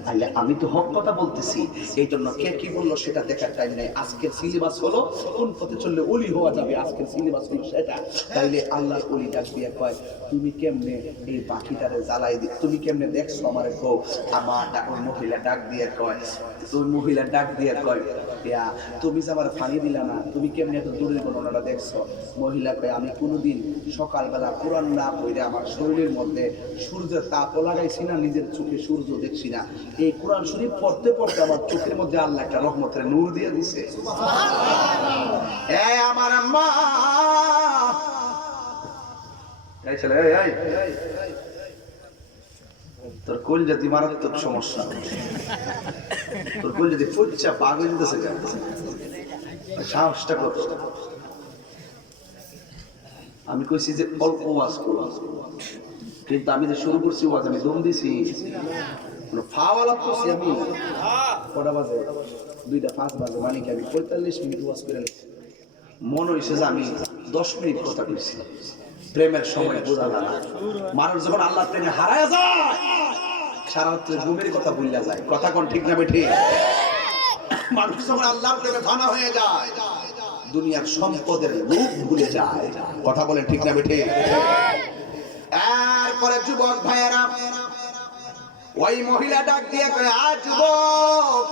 তাইলে আমি তো হক কথা বলতেছি, এই জন্য কে কি বললো সেটা দেখার টাইম নাই। আজকের সিলেবাস হলো কোন পথে চললে ওলি হওয়া যাবে, আজকের সিলেবাস হলো সেটা। তাইলে আল্লাহর ওলি ডাক দিয়ে কয় তুমি কেমনে এই পাখিটারে জ্বালাই দি, তুমি কেমনে দেখছো আমার গো। আমার ওই মহিলা ডাক দিয়ে কয়, ওই মহিলা ডাক দিয়ে কয় ইয়া তুমি যে আমার পানি দিলা না, তুমি কেমনে এত দূরের ঘটনাটা দেখছো। মহিলা কয় আমি কোনোদিন সকালবেলা কোরআন না পড়ে আমার শরীরের মধ্যে সূর্যের তাপও লাগাইছি না, নিজের চোখে সূর্য দেখছি না। এই কোরআন শরীফ পড়তে পড়তে আমার চোখের মধ্যে আল্লাহ একটা রহমতের নূর দিয়ে দিছে। এই আমার আম্মা এই ছেলে এই তোর কোল যদি মারাত্মক সমস্যা, তোর কোল যদি ফুচ্চা পাগল যেতেছে, সাহসটা কর। আমি কইছি যে অল্প ওয়াজ করো, কিন্তু আমি যে শুরু করছি ওয়াজ আমি দম দিছি, ফাওয়ালাত করছি আমি। কটা বাজে? 2টা 5 বাজে, মানে কি আমি 45 মিনিট ওয়াজ করে মনে হয়েছে যে আমি 10 মিনিট কথা কইছি। প্রেমের সময় বোঝা যায় না, মানুষ যখন আল্লাহ প্রেমে হারায় যায় সারা রাত্রে ঘুমের কথা ভুলে যায়। কথা কোন ঠিক না বেঠি? মানুষ যখন আল্লাহর প্রেমে ফানা হয়ে যায় দুনিয়ার সম্পদের লোভ ভুলে যায়। কথা বলেন ঠিক না বেঠি? এরপরে যুবক ভাইয়েরা ওই মহিলা ডাক দিয়ে কয় আজ যুবক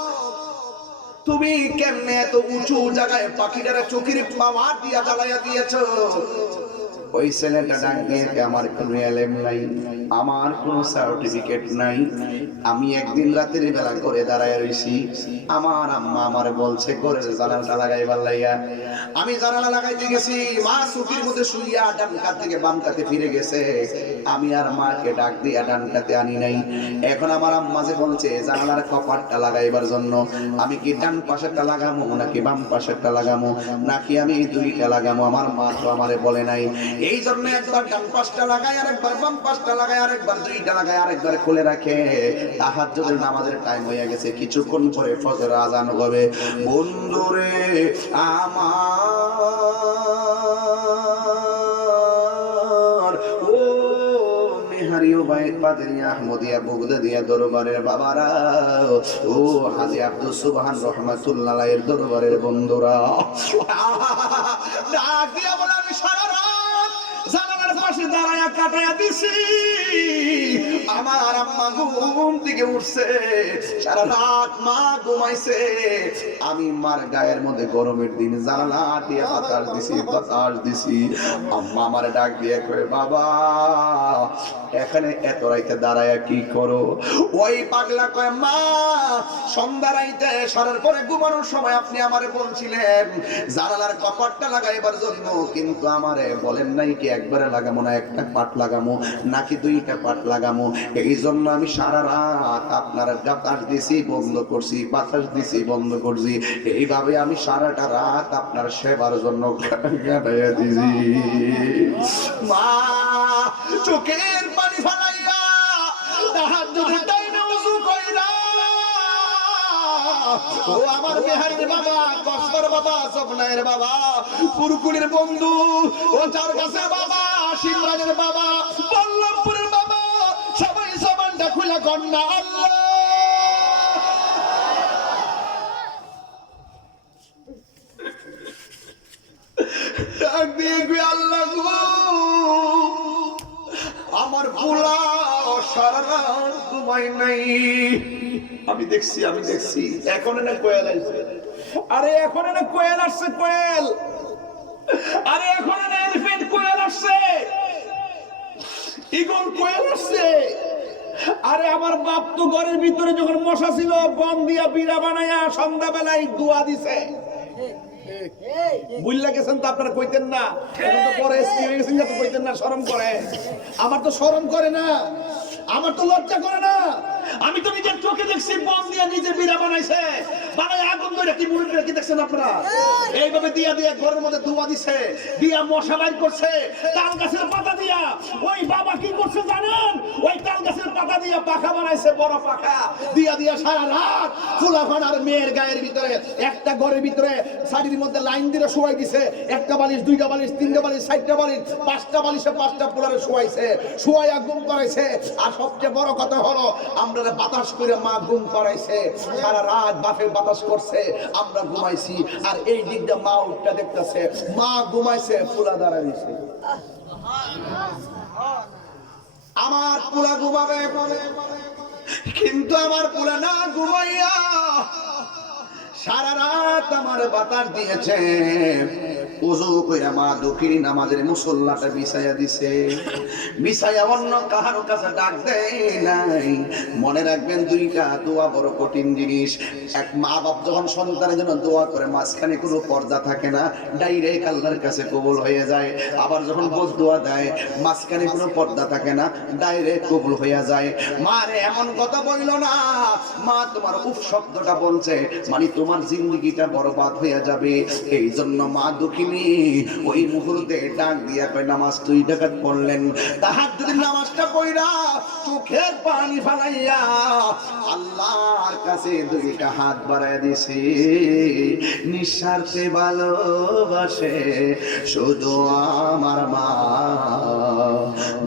তুমি কেমনে এত উঁচু জায়গায় পাখিটারে চোখের পাওয়ার দিয়া জ্বালাইয়া দিয়েছো। ওই ছেলেটা ডাক দিয়ে আমার কোনো এলেম নাই, আমার কোনো সার্টিফিকেট নাই, আমি একদিন রাতের বেলা করে দাঁড়ায় রইছি, আমার আম্মা আমারে বলছে করে জানালাটা লাগাইবার লাইয়া। আমি জানালা লাগাইতে গেছি, মা চোখের মধ্যে শুইয়া ডান কাত থেকে বাম কাতে ফিরে গেছে, আমি আর মাকে ডাক দিয়া ডান কাতে আনি নাই। এখন আমার আম্মা যে বলছে জানালার কপাটটা লাগাইবার জন্য, আমি কি ডান পাশেরটা লাগামো নাকি বাম পাশেরটা লাগামো নাকি আমি 2টা লাগামো, আমার মা তো আমারে বলে নাই। এই জন্য একবার ডান পাশটা লাগায়, আরেকবার বাম পাশটা লাগায়, আরেকবার 2টা লাগায়, আরেকবার খুলে রাখে। তাহাজ্জুদের নামাজের টাইম হয়ে গেছে, কিছুক্ষণ পরে ফজর আজান হবে। বন্ধুরে আমার ও নেহারিও পাদরিয়া আহমদিয়া বগদাদিয়া দরবারের বাবারা, ও হাজী আব্দুল সুবহান রহমাতুল্লাহ আলাইহির দরবারের বন্ধুরা, ডাক দিয়া বলে আমি সারা রাত জানালার পাশে দাঁড়ায়া কাটায়া দিছি। আমার আম্মা ঘুম থেকে উঠছে, সারা রাত মা ঘুমাইছে। আমি মার গায়ের মধ্যে গরমের দিন জানালা দিয়ে বাতাস দিছি। আম্মা আমার ডাক দিয়ে কয়, বাবা এখানে এত রাইতে দাঁড়ায়া কি করো? ওই পাগলা কয়, মা সন্ধ্যা রাইতে সরার পরে ঘুমানোর সময় আপনি আমারে বলছিলেন জানালার কপাটটা লাগাইবার জন্য, কিন্তু আমারে বলেন নাই কি একবারে লাগামো না একটা পাট লাগামো নাকি দুইটা পাট লাগামো। এই জন্য আমি সারা রাত আপনার বাতাস দিছি বন্ধ করছি, বাতাস দিছি বন্ধ করছি। এইভাবে আমি সারাটা রাত আপনার সেবার জন্য কাটাইয়া দিছি। মা চোখের পানি ফালাইয়া তাহাজ্জুদের টাইমে ওযু কইরা, ও আমার মেহারির বাবা, কসবার বাবা, স্বপ্নের বাবা, পুরকুলির বন্ধু, ও চার গাছের বাবা, সিমরানের বাবা, বল্লভপুরের বাবা, সবাই জবানটা খুলে কন্যা আল্লাহ। ডাক দিয়ে গিয়ে আল্লাহ গো, আমার পোলা সারা রাত ঘুমাই নাই। আমি দেখছি এখন না কোয়েল আসছে। আরে এখন না কোয়েল আসছে, কোয়েল। আরে এখন না এলিফ্যান্ট কোয়েল আসছে, ঈগল কোয়েল আসছে। আরে আমার বাপ তো ঘরের ভিতরে যখন মশা ছিল বম দিয়া বিড়া বানায়া সন্ধ্যাবেলায় দোয়া দিছে। বুঝলা গেছেন তো আপনারা কইতেন না, এখন তো পরে গেছেন তো কইতেন না, শরম করে। আমার তো শরম করে না, আমার তো লজ্জা করে না। আমি তো নিজের চোখে দেখছি বম দিয়া নিজে বিড়া বানাইছে, বানায় আগুন ধরে কি মুড়ি কি দেখছেন আপনারা? এইভাবে দিয়া দিয়া ঘরের মধ্যে ধোঁয়া দিছে, দিয়া মশা বাইর করছে তাল গাছের পাতা দিয়া। ওই বাবা কি করছে জানেন? ওই তাল গাছের পাতা দিয়া পাখা বানাইছে, বড় পাখা দিয়া দিয়া সারা রাত ফুলাফানার মেয়ের গায়ের ভিতরে একটা ঘরের ভিতরে শাড়ির মধ্যে লাইন দিয়ে শোয়াই দিছে। একটা বালিশ, দুইটা বালিশ, তিনটা বালিশ, চারটা বালিশ, পাঁচটা বালিশে পাঁচটা পোলারে শোয়াইছে, শোয়াইয়া ঘুম করাইছে। আর সবচেয়ে বড় কথা হলো আমরা বাতাস করে মা ঘুম করাইছে, সারা রাত বাপে বাতাস করছে, আমরা ঘুমাইছি। আর এই দিকটা মা উঠটা দেখতেছে, মা ঘুমাইছে, পোলা দাঁড়াইছে। আমার পোলা ঘুমাবে, কিন্তু আমার পোলা না ঘুমাইয়া সারা রাত আমার বাতাস দিয়েছে। ওযু কইরা মা দক্ষিণী নামাজের মুসল্লাটা বিছাইয়া দিছে, বিছাইয়া অন্য কাহারো কাছে ডাক দেয় নাই। মনে রাখবেন দুইটা দোয়া বড় কঠিন জিনিস। এক মা বাপ যখন সন্তানের জন্য দোয়া করে মাঝখানে কোনো পর্দা থাকে না, ডাইরেক্ট আল্লাহর কাছে কবুল হয়ে যায়। আবার যখন বদদোয়া দেয় মাঝখানে কোনো পর্দা থাকে না, ডাইরেক্ট কবুল হয়ে যায়। মা রে এমন কথা বলল না, মা তোমার উফ শব্দটা বলছে, মানে তোমার জিন্দেগিটা বরবাদ হয়ে যাবে। এই জন্য মা দক্ষিণী ওই মুহূর্তে ডাক দিয়া কয়, নামাজ 2 রাকাত পড়লেন, তাহাজ্জুদের নামাজটা পড়া চোখের পানি ফালাইয়া আল্লাহর কাছে দুইটা হাত বাড়ায় দিছে। নিঃস্বার্থে ভালোবাসে শুধু আমার মা,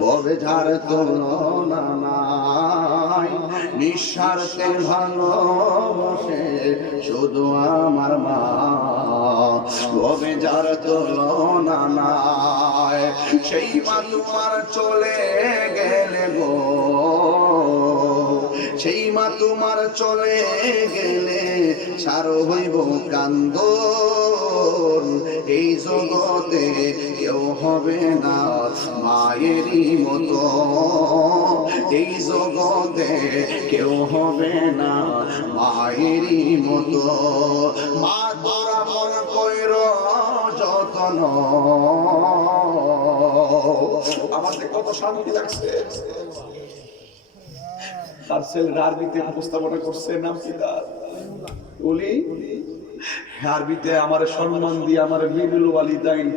ববে যার তুলনা নাই। নিঃস্বার্থে ভালোবাসে শুধু আমার মা, ববে যার তুলনা নাই। সেই মা তোমার চলে গেলে গো, সেই মা তোমার চলে গেলে সারো হইব কান্দন। এই জগতে কেউ হবে না মায়েরই মতো, এই জগতে কেউ হবে না মায়েরই মতো। মা তোরা মন কইর যতন। আমাদের কত শান্তি লাগছে। তার ছেলের আরবিতে উপস্থাপনা করছে, নাম কি তার? বলি আরবিতে আমার সম্মান দিয়ে আমার বিলুল ওয়ালিদাইন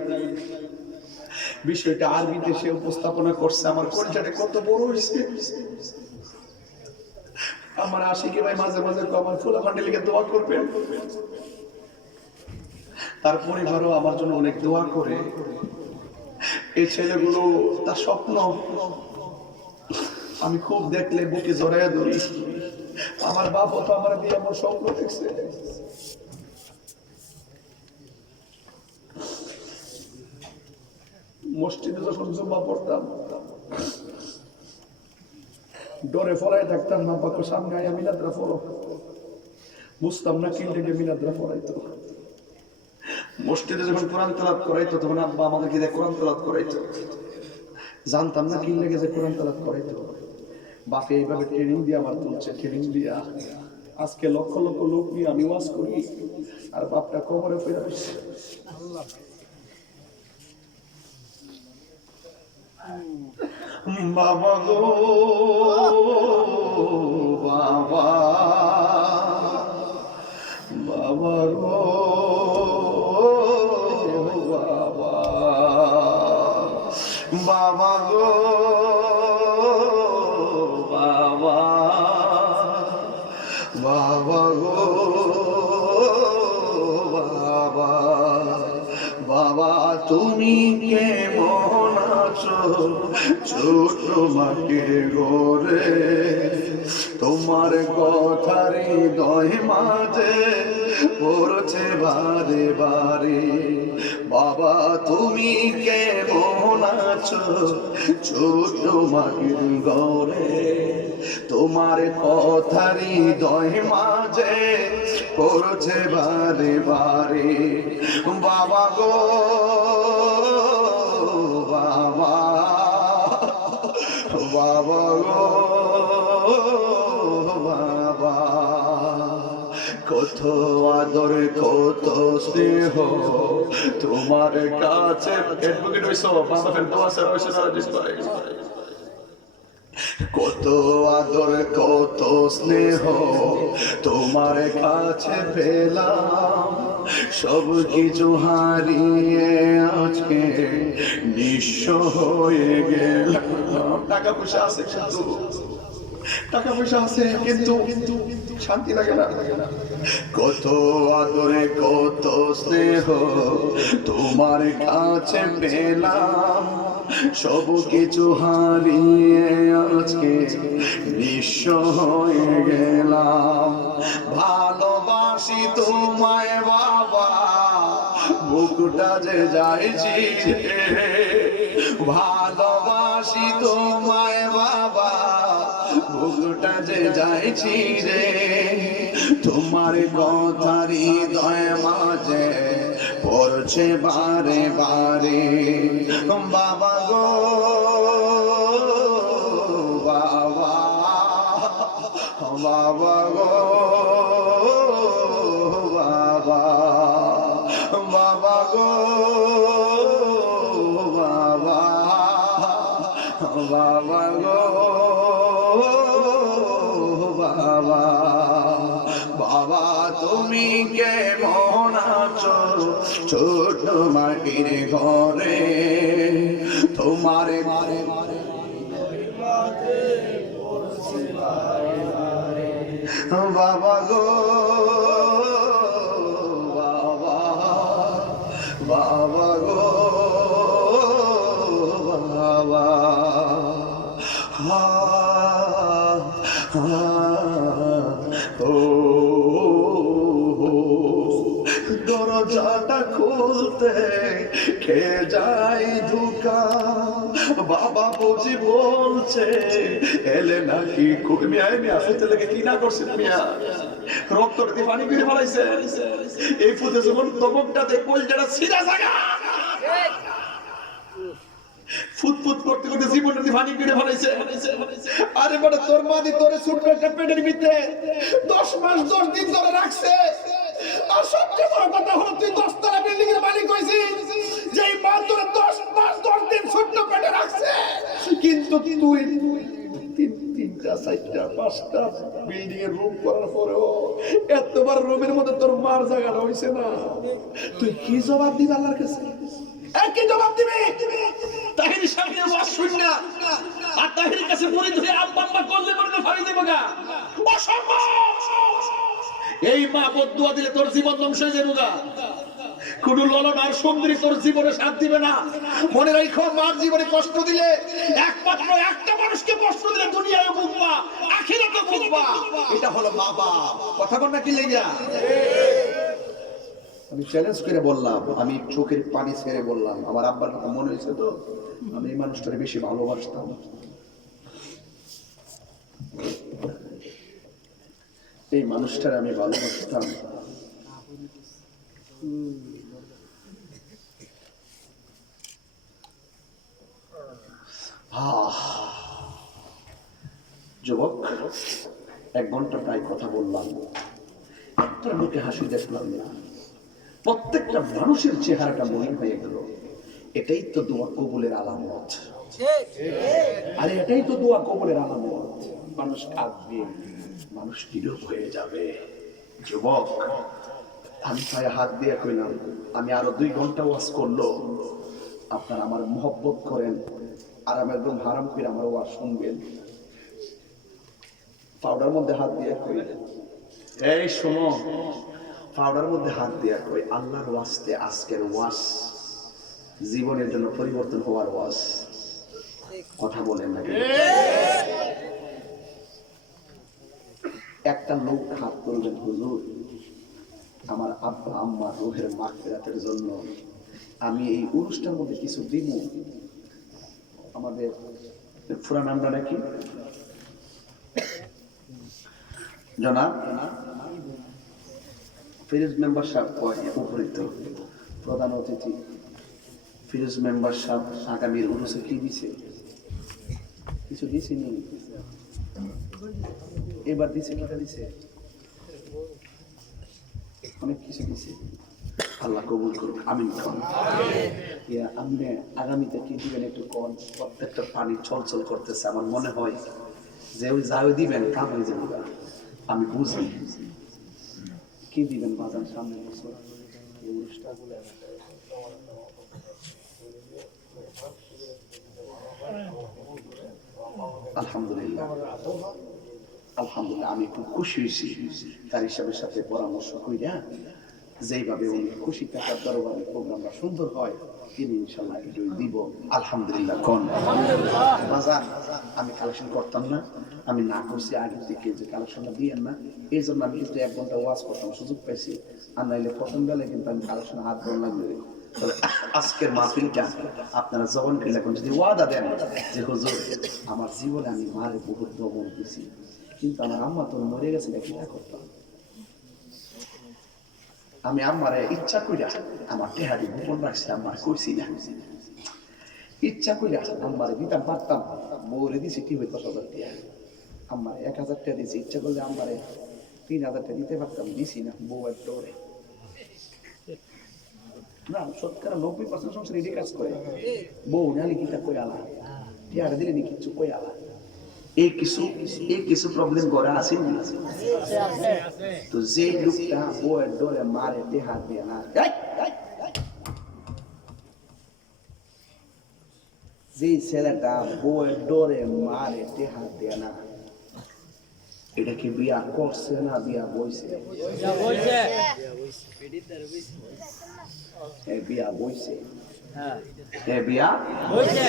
বিষয়টা আরবিতে সে উপস্থাপনা করছে। আমার কলিজাটা কত বড় হয়েছে। আমার আশিকে ভাই মাঝে মাঝে আমার ফুলা ফান্ডেলিকে দোয়া করবেন, তার পরিবারও আমার জন্য অনেক দোয়া করে। এই ছেলেগুলো তার স্বপ্ন আমি খুব দেখলে বুকে জড়াইয়া ধরি। আমার বাপ তো আমার দিয়ে আমার স্বপ্ন দেখছে। মসজিদে যখন জুম্মা পড়তাম ডরে ফরাই থাকতাম, মা বাবা সামনে আয়া মিলাদরা পড়ো, বুঝতাম না কি লেগে মিলাদরা পড়াইতো। মসজিদে যখন কোরআন তেলাওয়াত করাইতো তখন আব্বা আমাদেরকে দিয়ে কোরআন তেলাওয়াত করাইতো, জানতাম না কি লেগে যে কোরআন তেলাওয়াত করাইতো। বাপে এইভাবে ট্রেনিং দিয়ে আমার তুলছে, ট্রেনিং দিয়া আজকে লক্ষ লক্ষ লোক নিয়ে আমি ওয়াজ করি আর বাপটা কবরে ফেরা দিচ্ছে। বাবা গো বাবা, বাবা গো বাবা, বাবা গো বাবা, বাবা গো বাবা, বাবা তুমি কেমন আছো ছোট মাটির ঘরে, তোমার কথার হৃদয় মাঝে পড়ছে বারে বারে। বাবা তুমি কেমন আছো ছোট মাটির ঘরে, তোমার কথার হৃদয় মাঝে পড়ছে বারে বারে। বাবা গো বাবা, বাবা গো বাবা, কত আদর কত স্নেহ তোমার কাছে। কত আদর কত স্নেহ তোমার কাছে পেলাম, সব কিছু হারিয়ে আজকে নিঃস্ব হয়ে গেলাম। টাকা পয়সা আছে কিন্তু, টাকা পয়সা আছে কিন্তু শান্তি লাগে না। কত আদরে কত স্নেহ তোমার কাছে পেলাম, সব কিছু হারিয়ে আজকে নিঃস্ব হয়ে গেলাম। ভালোবাসি তোমায় বাবা, বুকটা যে যাইছি রে, ভালোবাসি তোমায় বাবা, বুকটা যে যাইছি রে, তোমার কথার হৃদয় মাঝে পড়ছে বারে বারে। বাবা গো বাবা, বাবা গো বাবা, বাবা গো বাবা, বাবা গো বাবা, বাবা তুমি কেমন আছো ছোট মাটির ঘরে, তোমার মারে মারে বাবা গো বাবা, বাবা গো বাবা, দরজাটা খুলতে খেয়ে যাই ধোকা, বাবা বুঝি বলছে এলে নাকি মিয়া মিয়া ফুতে লেগে কি না করছে, মিয়া রক্তটা দিয়ে পানি করে ফেলাইছে। এই ফুতে যখন তবকটাতে কলজাটা ছিঁড়া জায়গা, ফুটফুট করতে করতে জীবনটা দিয়ে পানি করে ফেলাইছে। আরে বড় তোর মাদি তোরে ছোট্ট একটা পেটের ভিতরে 10 মাস 10 দিন ধরে রাখছে। আর সবচেয়ে বড় কথা হলো তুই 10 তলা বিল্ডিং এর মালিক হইছিস, যেই মা তোরে 10 মাস 10 দিন ছোট্ট পেটে রাখছে, কিন্তু তুই তিনটা চারটা পাঁচটা বিল্ডিং এর রুম করার পরেও এতবার রুমের মধ্যে তোর মার জায়গাটা হইছে না। তুই কি জবাব দিবি আল্লাহর কাছে? কি জবাব দিবি? তাহির সামনে ওয়াজ শুন না আর তাহির কাছে মুড়ি ধরে আব্বা আব্বা করলে পরে ফাড়ি দেব গা, অসম্ভব। এই মা বদদুয়া দিলে তোর জীবন ধ্বংস হয়ে যাবে গা। কোন ললন আর সুন্দরী তোর জীবনে সাথ দিবে না। মনে রাখো, মার জীবনে কষ্ট দিলে, একমাত্র একটা মানুষকে কষ্ট দিলে দুনিয়ায় ভুগবা, আখিরাতেও ভুগবা। এটা হলো মা বাপ। কথা বল না কি লেগা? আমি চ্যালেঞ্জ করে বললাম, আমি চোখের পানি ছেড়ে বললাম, আমার আব্বার কথা মনে হয়েছে তো, আমি এই মানুষটাকে বেশি ভালোবাসতাম। এই মানুষটার আমি ভালোবাসতাম। যুবক, 1 ঘন্টা প্রায় কথা বললাম, একটার মুখে হাসি দেখলাম না। প্রত্যেকটা মানুষের চেহারাটা মনে হয়ে গেল এটাই তো দোয়া কবুলের আলামত। আরে এটাই তো দোয়া কবুলের আলামত। মানুষ কাঁদবে, মানুষ নীরব হয়ে যাবে। যুবক, আমি পায়ে হাত দিয়ে কইলাম, আমি আরো 2 ঘন্টা ওয়াজ করলো আপনারা আমার মহব্বত করেন আর আমি একদম হারাম করে আমার ওয়াজ শুনবেন। পাউডার মধ্যে হাত দিয়ে কই, এই শোনো, পাউডার মধ্যে হাত দিয়ে কই, আল্লাহর ওয়াস্তে আজকের ওয়াজ জীবনের জন্য পরিবর্তন হওয়ার ওয়াজ। কথা বলেন না? একটা লোক হাত তুলবেন, হুজুর আমার আব্বা আম্মার রুহের মাগফিরাতের জন্য আমি এই অনুষ্ঠানের মধ্যে কিছু দিব। আমাদের পুরা নামটা নাকি জনাব ফিরোজ মেম্বার সাহেব, উপরিত প্রধান অতিথি ফিরোজ মেম্বার সাহেব আগামীর উরুসে কি দিছে? কিছু দিছিনি? এবার দিছে, কিটা দিছে? অনেক কিছু দিছে। আল্লাহ কবুল করুক, আমিন। আপনি আগামীতে কি দিবেন একটু কন? প্রত্যেকটা পানি চলচল করতেছে, আমার মনে হয় যে ওই যাও দিবেন কাম হয়ে যাবে। আমি বুঝি কি দিবেন বাজার সামনে বছর আলহামদুলিল্লাহ। আলহামদুলিল্লাহ, আমি খুব খুশি হয়েছি তার হিসাবের সাথে পরামর্শ কইরা যেইভাবে উনি খুশি থাকার দরবারে প্রোগ্রামটা সুন্দর হয় তিনি ইনশাল্লাহ এটুই দিব। আলহামদুলিল্লাহ। কোন বাজার আমি কালেকশন করতাম না, আমি না করছি আগের থেকে যে কালেকশনটা দিয়েন না, এই জন্য আমি কিন্তু 1 ঘন্টা ওয়াজ করতাম সুযোগ পাইছি। আর নাইলে প্রথম বেলায় কিন্তু আমি কালেকশনে হাত ধরে লাগবে। আজকের মাহফিলটা আপনারা যখন এখন যদি ওয়াদা দেন যে হুজুর আমার জীবনে আমি মারে বহুত দমন দিছি, কিন্তু আমার আম্মা তো মরে গেছে, কি করতাম? আমি আম্মারে ইচ্ছা কইরা আমার টেহারি গোপন রাখছি, আম্মার কইছি না। ইচ্ছা কইরা আম্মারে দিতাম পারতাম, বউরে দিছি কি হইতো 10,000 টাকা, আম্মারে 1,000 টাকা দিছি। ইচ্ছা করলে আম্মারে 3,000 টাকা দিতে পারতাম, দিছি না। বউ একটা ওরে না, শতকরা 90% সংসার এটাই কাজ করে। বউ নালি কিটা কই আলা, টেহারা দিলে নি কিছু কই আলা, এই কিছু প্রবলেম করে আছে। তো যে লোকটা বউয়ের ডরে মারে টেহা দিয়ে না, যে ছেলেটা বউয়ের ডরে মারে টেহা দিয়ে না, এটা কি বিয়া করছে না বিয়া বইছে? বিয়া বইছে, বিয়া বইছে।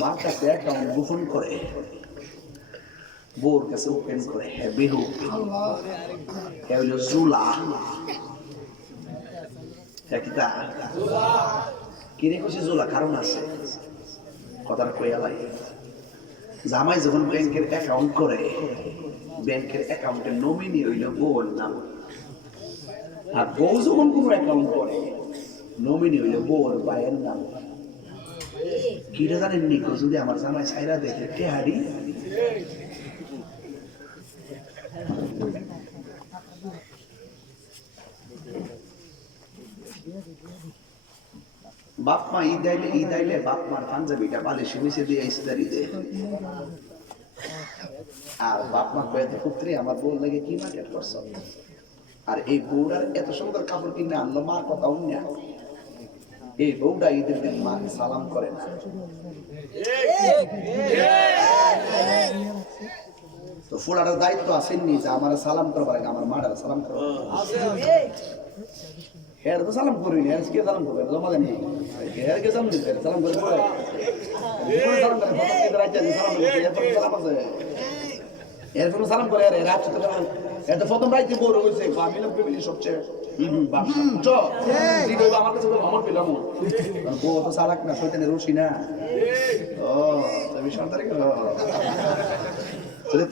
মার কাছে অ্যাকাউন্ট গোপন করে, বউর কাছে ওপেন করে, বিহু হইল জুলা। কি রে কইছে জুলা? কারণ আছে, কথাটা কইয়া লাগে। জামাই যখন ব্যাংকের অ্যাকাউন্ট করে, ব্যাংকের অ্যাকাউন্টের নমিনি হইল বউর নাম, আর বউ যখন কোনো অ্যাকাউন্ট করে নমিনি হইল বউর ভাইয়ের নাম। কিটা জানেন নিকো? যদি আমার জামাই ছাইরা দেখে টেহারি, বাপ মা ঈদ আইলে বাপ মার পাঞ্জাবিটা বালিশে নিচে দিয়ে ইস্তারি দেয়, আর বাপ মা কয়ে পুত্রে আমার বউ লাগে কি মার্কেট করছ, আর এই বউটার এত সুন্দর কাপড় কিনে আনলো, মার কথা অন্য। এই বউটা ঈদের দিন মা সালাম করে না। তো ফুলাটার দায়িত্ব আসেননি যে আমার সালাম করবার আগে আমার মাটার সালাম করবো। হের তো সালাম করবি না, কে সালাম করবে? জমা দেন হের কে সালাম দিতে সালাম করে সালাম করে সালাম আছে। এরপর সালাম করে আরে রাত তো এত প্রথম রাইতে বড় হইছে আমি লোক ফ্যামিলি সবচেয়ে বাপ চ ঠিক হইলো আমার কাছে আমার পেলাম বউ তো সালাক না শয়তানের রশি না ও তুমি সন্তানে গেল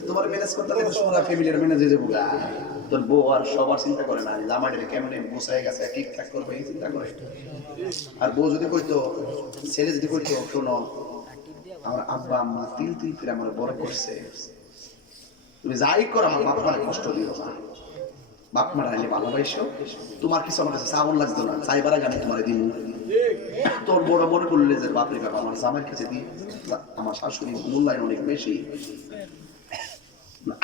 তোমার ম্যানেজ করতে হবে সোনা ফ্যামিলির ম্যানেজে যাবো গা তোর বউ আর সবার চিন্তা করে না জামাইটাকে কেমনে বসায় গেছে ঠিকঠাক করবে এই চিন্তা করে আর বউ যদি কইতো ছেলে যদি কইতো শোনো আমার আব্বা আম্মা তিল তিল করে আমার বড় করছে তুমি যাই করো আমার বাপ মার কষ্ট দিও না বাপ মার আইলে ভালোবাসো তোমার কিছু আমার কাছে চাউল লাগতো না চাইবার আগে আমি তোমার দিন তোর বড় মনে করলে যে বাপরে বাবা আমার জামাইয়ের কাছে দিই আমার শাশুড়ি মূল্যায়ন অনেক বেশি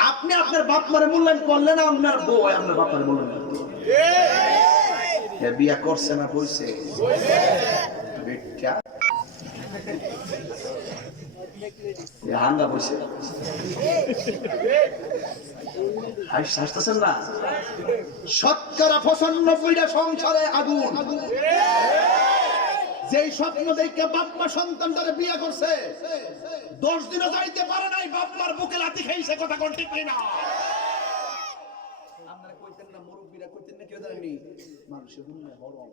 আপনি আপনার বাপ মারে মূল্যায়ন করলেন না আপনার বউ আপনার বাপ মারে মূল্যায়ন করতো বিয়া করছে না কইছে বেটা হাঙ্গা বসে হাসতেছেন না 95% সংসারে আগুন যেই স্বপ্ন দেখে বাপ মা সন্তান ধরে বিয়ে করছে 10 দিনও যাইতে পারে নাই বাপ মার বুকে লাথি খাইছে কথা কোন ঠিক না আপনারা কইতেন না মুরব্বীরা কইতেন না কেউ জানেনি মানুষের হুন্না হরম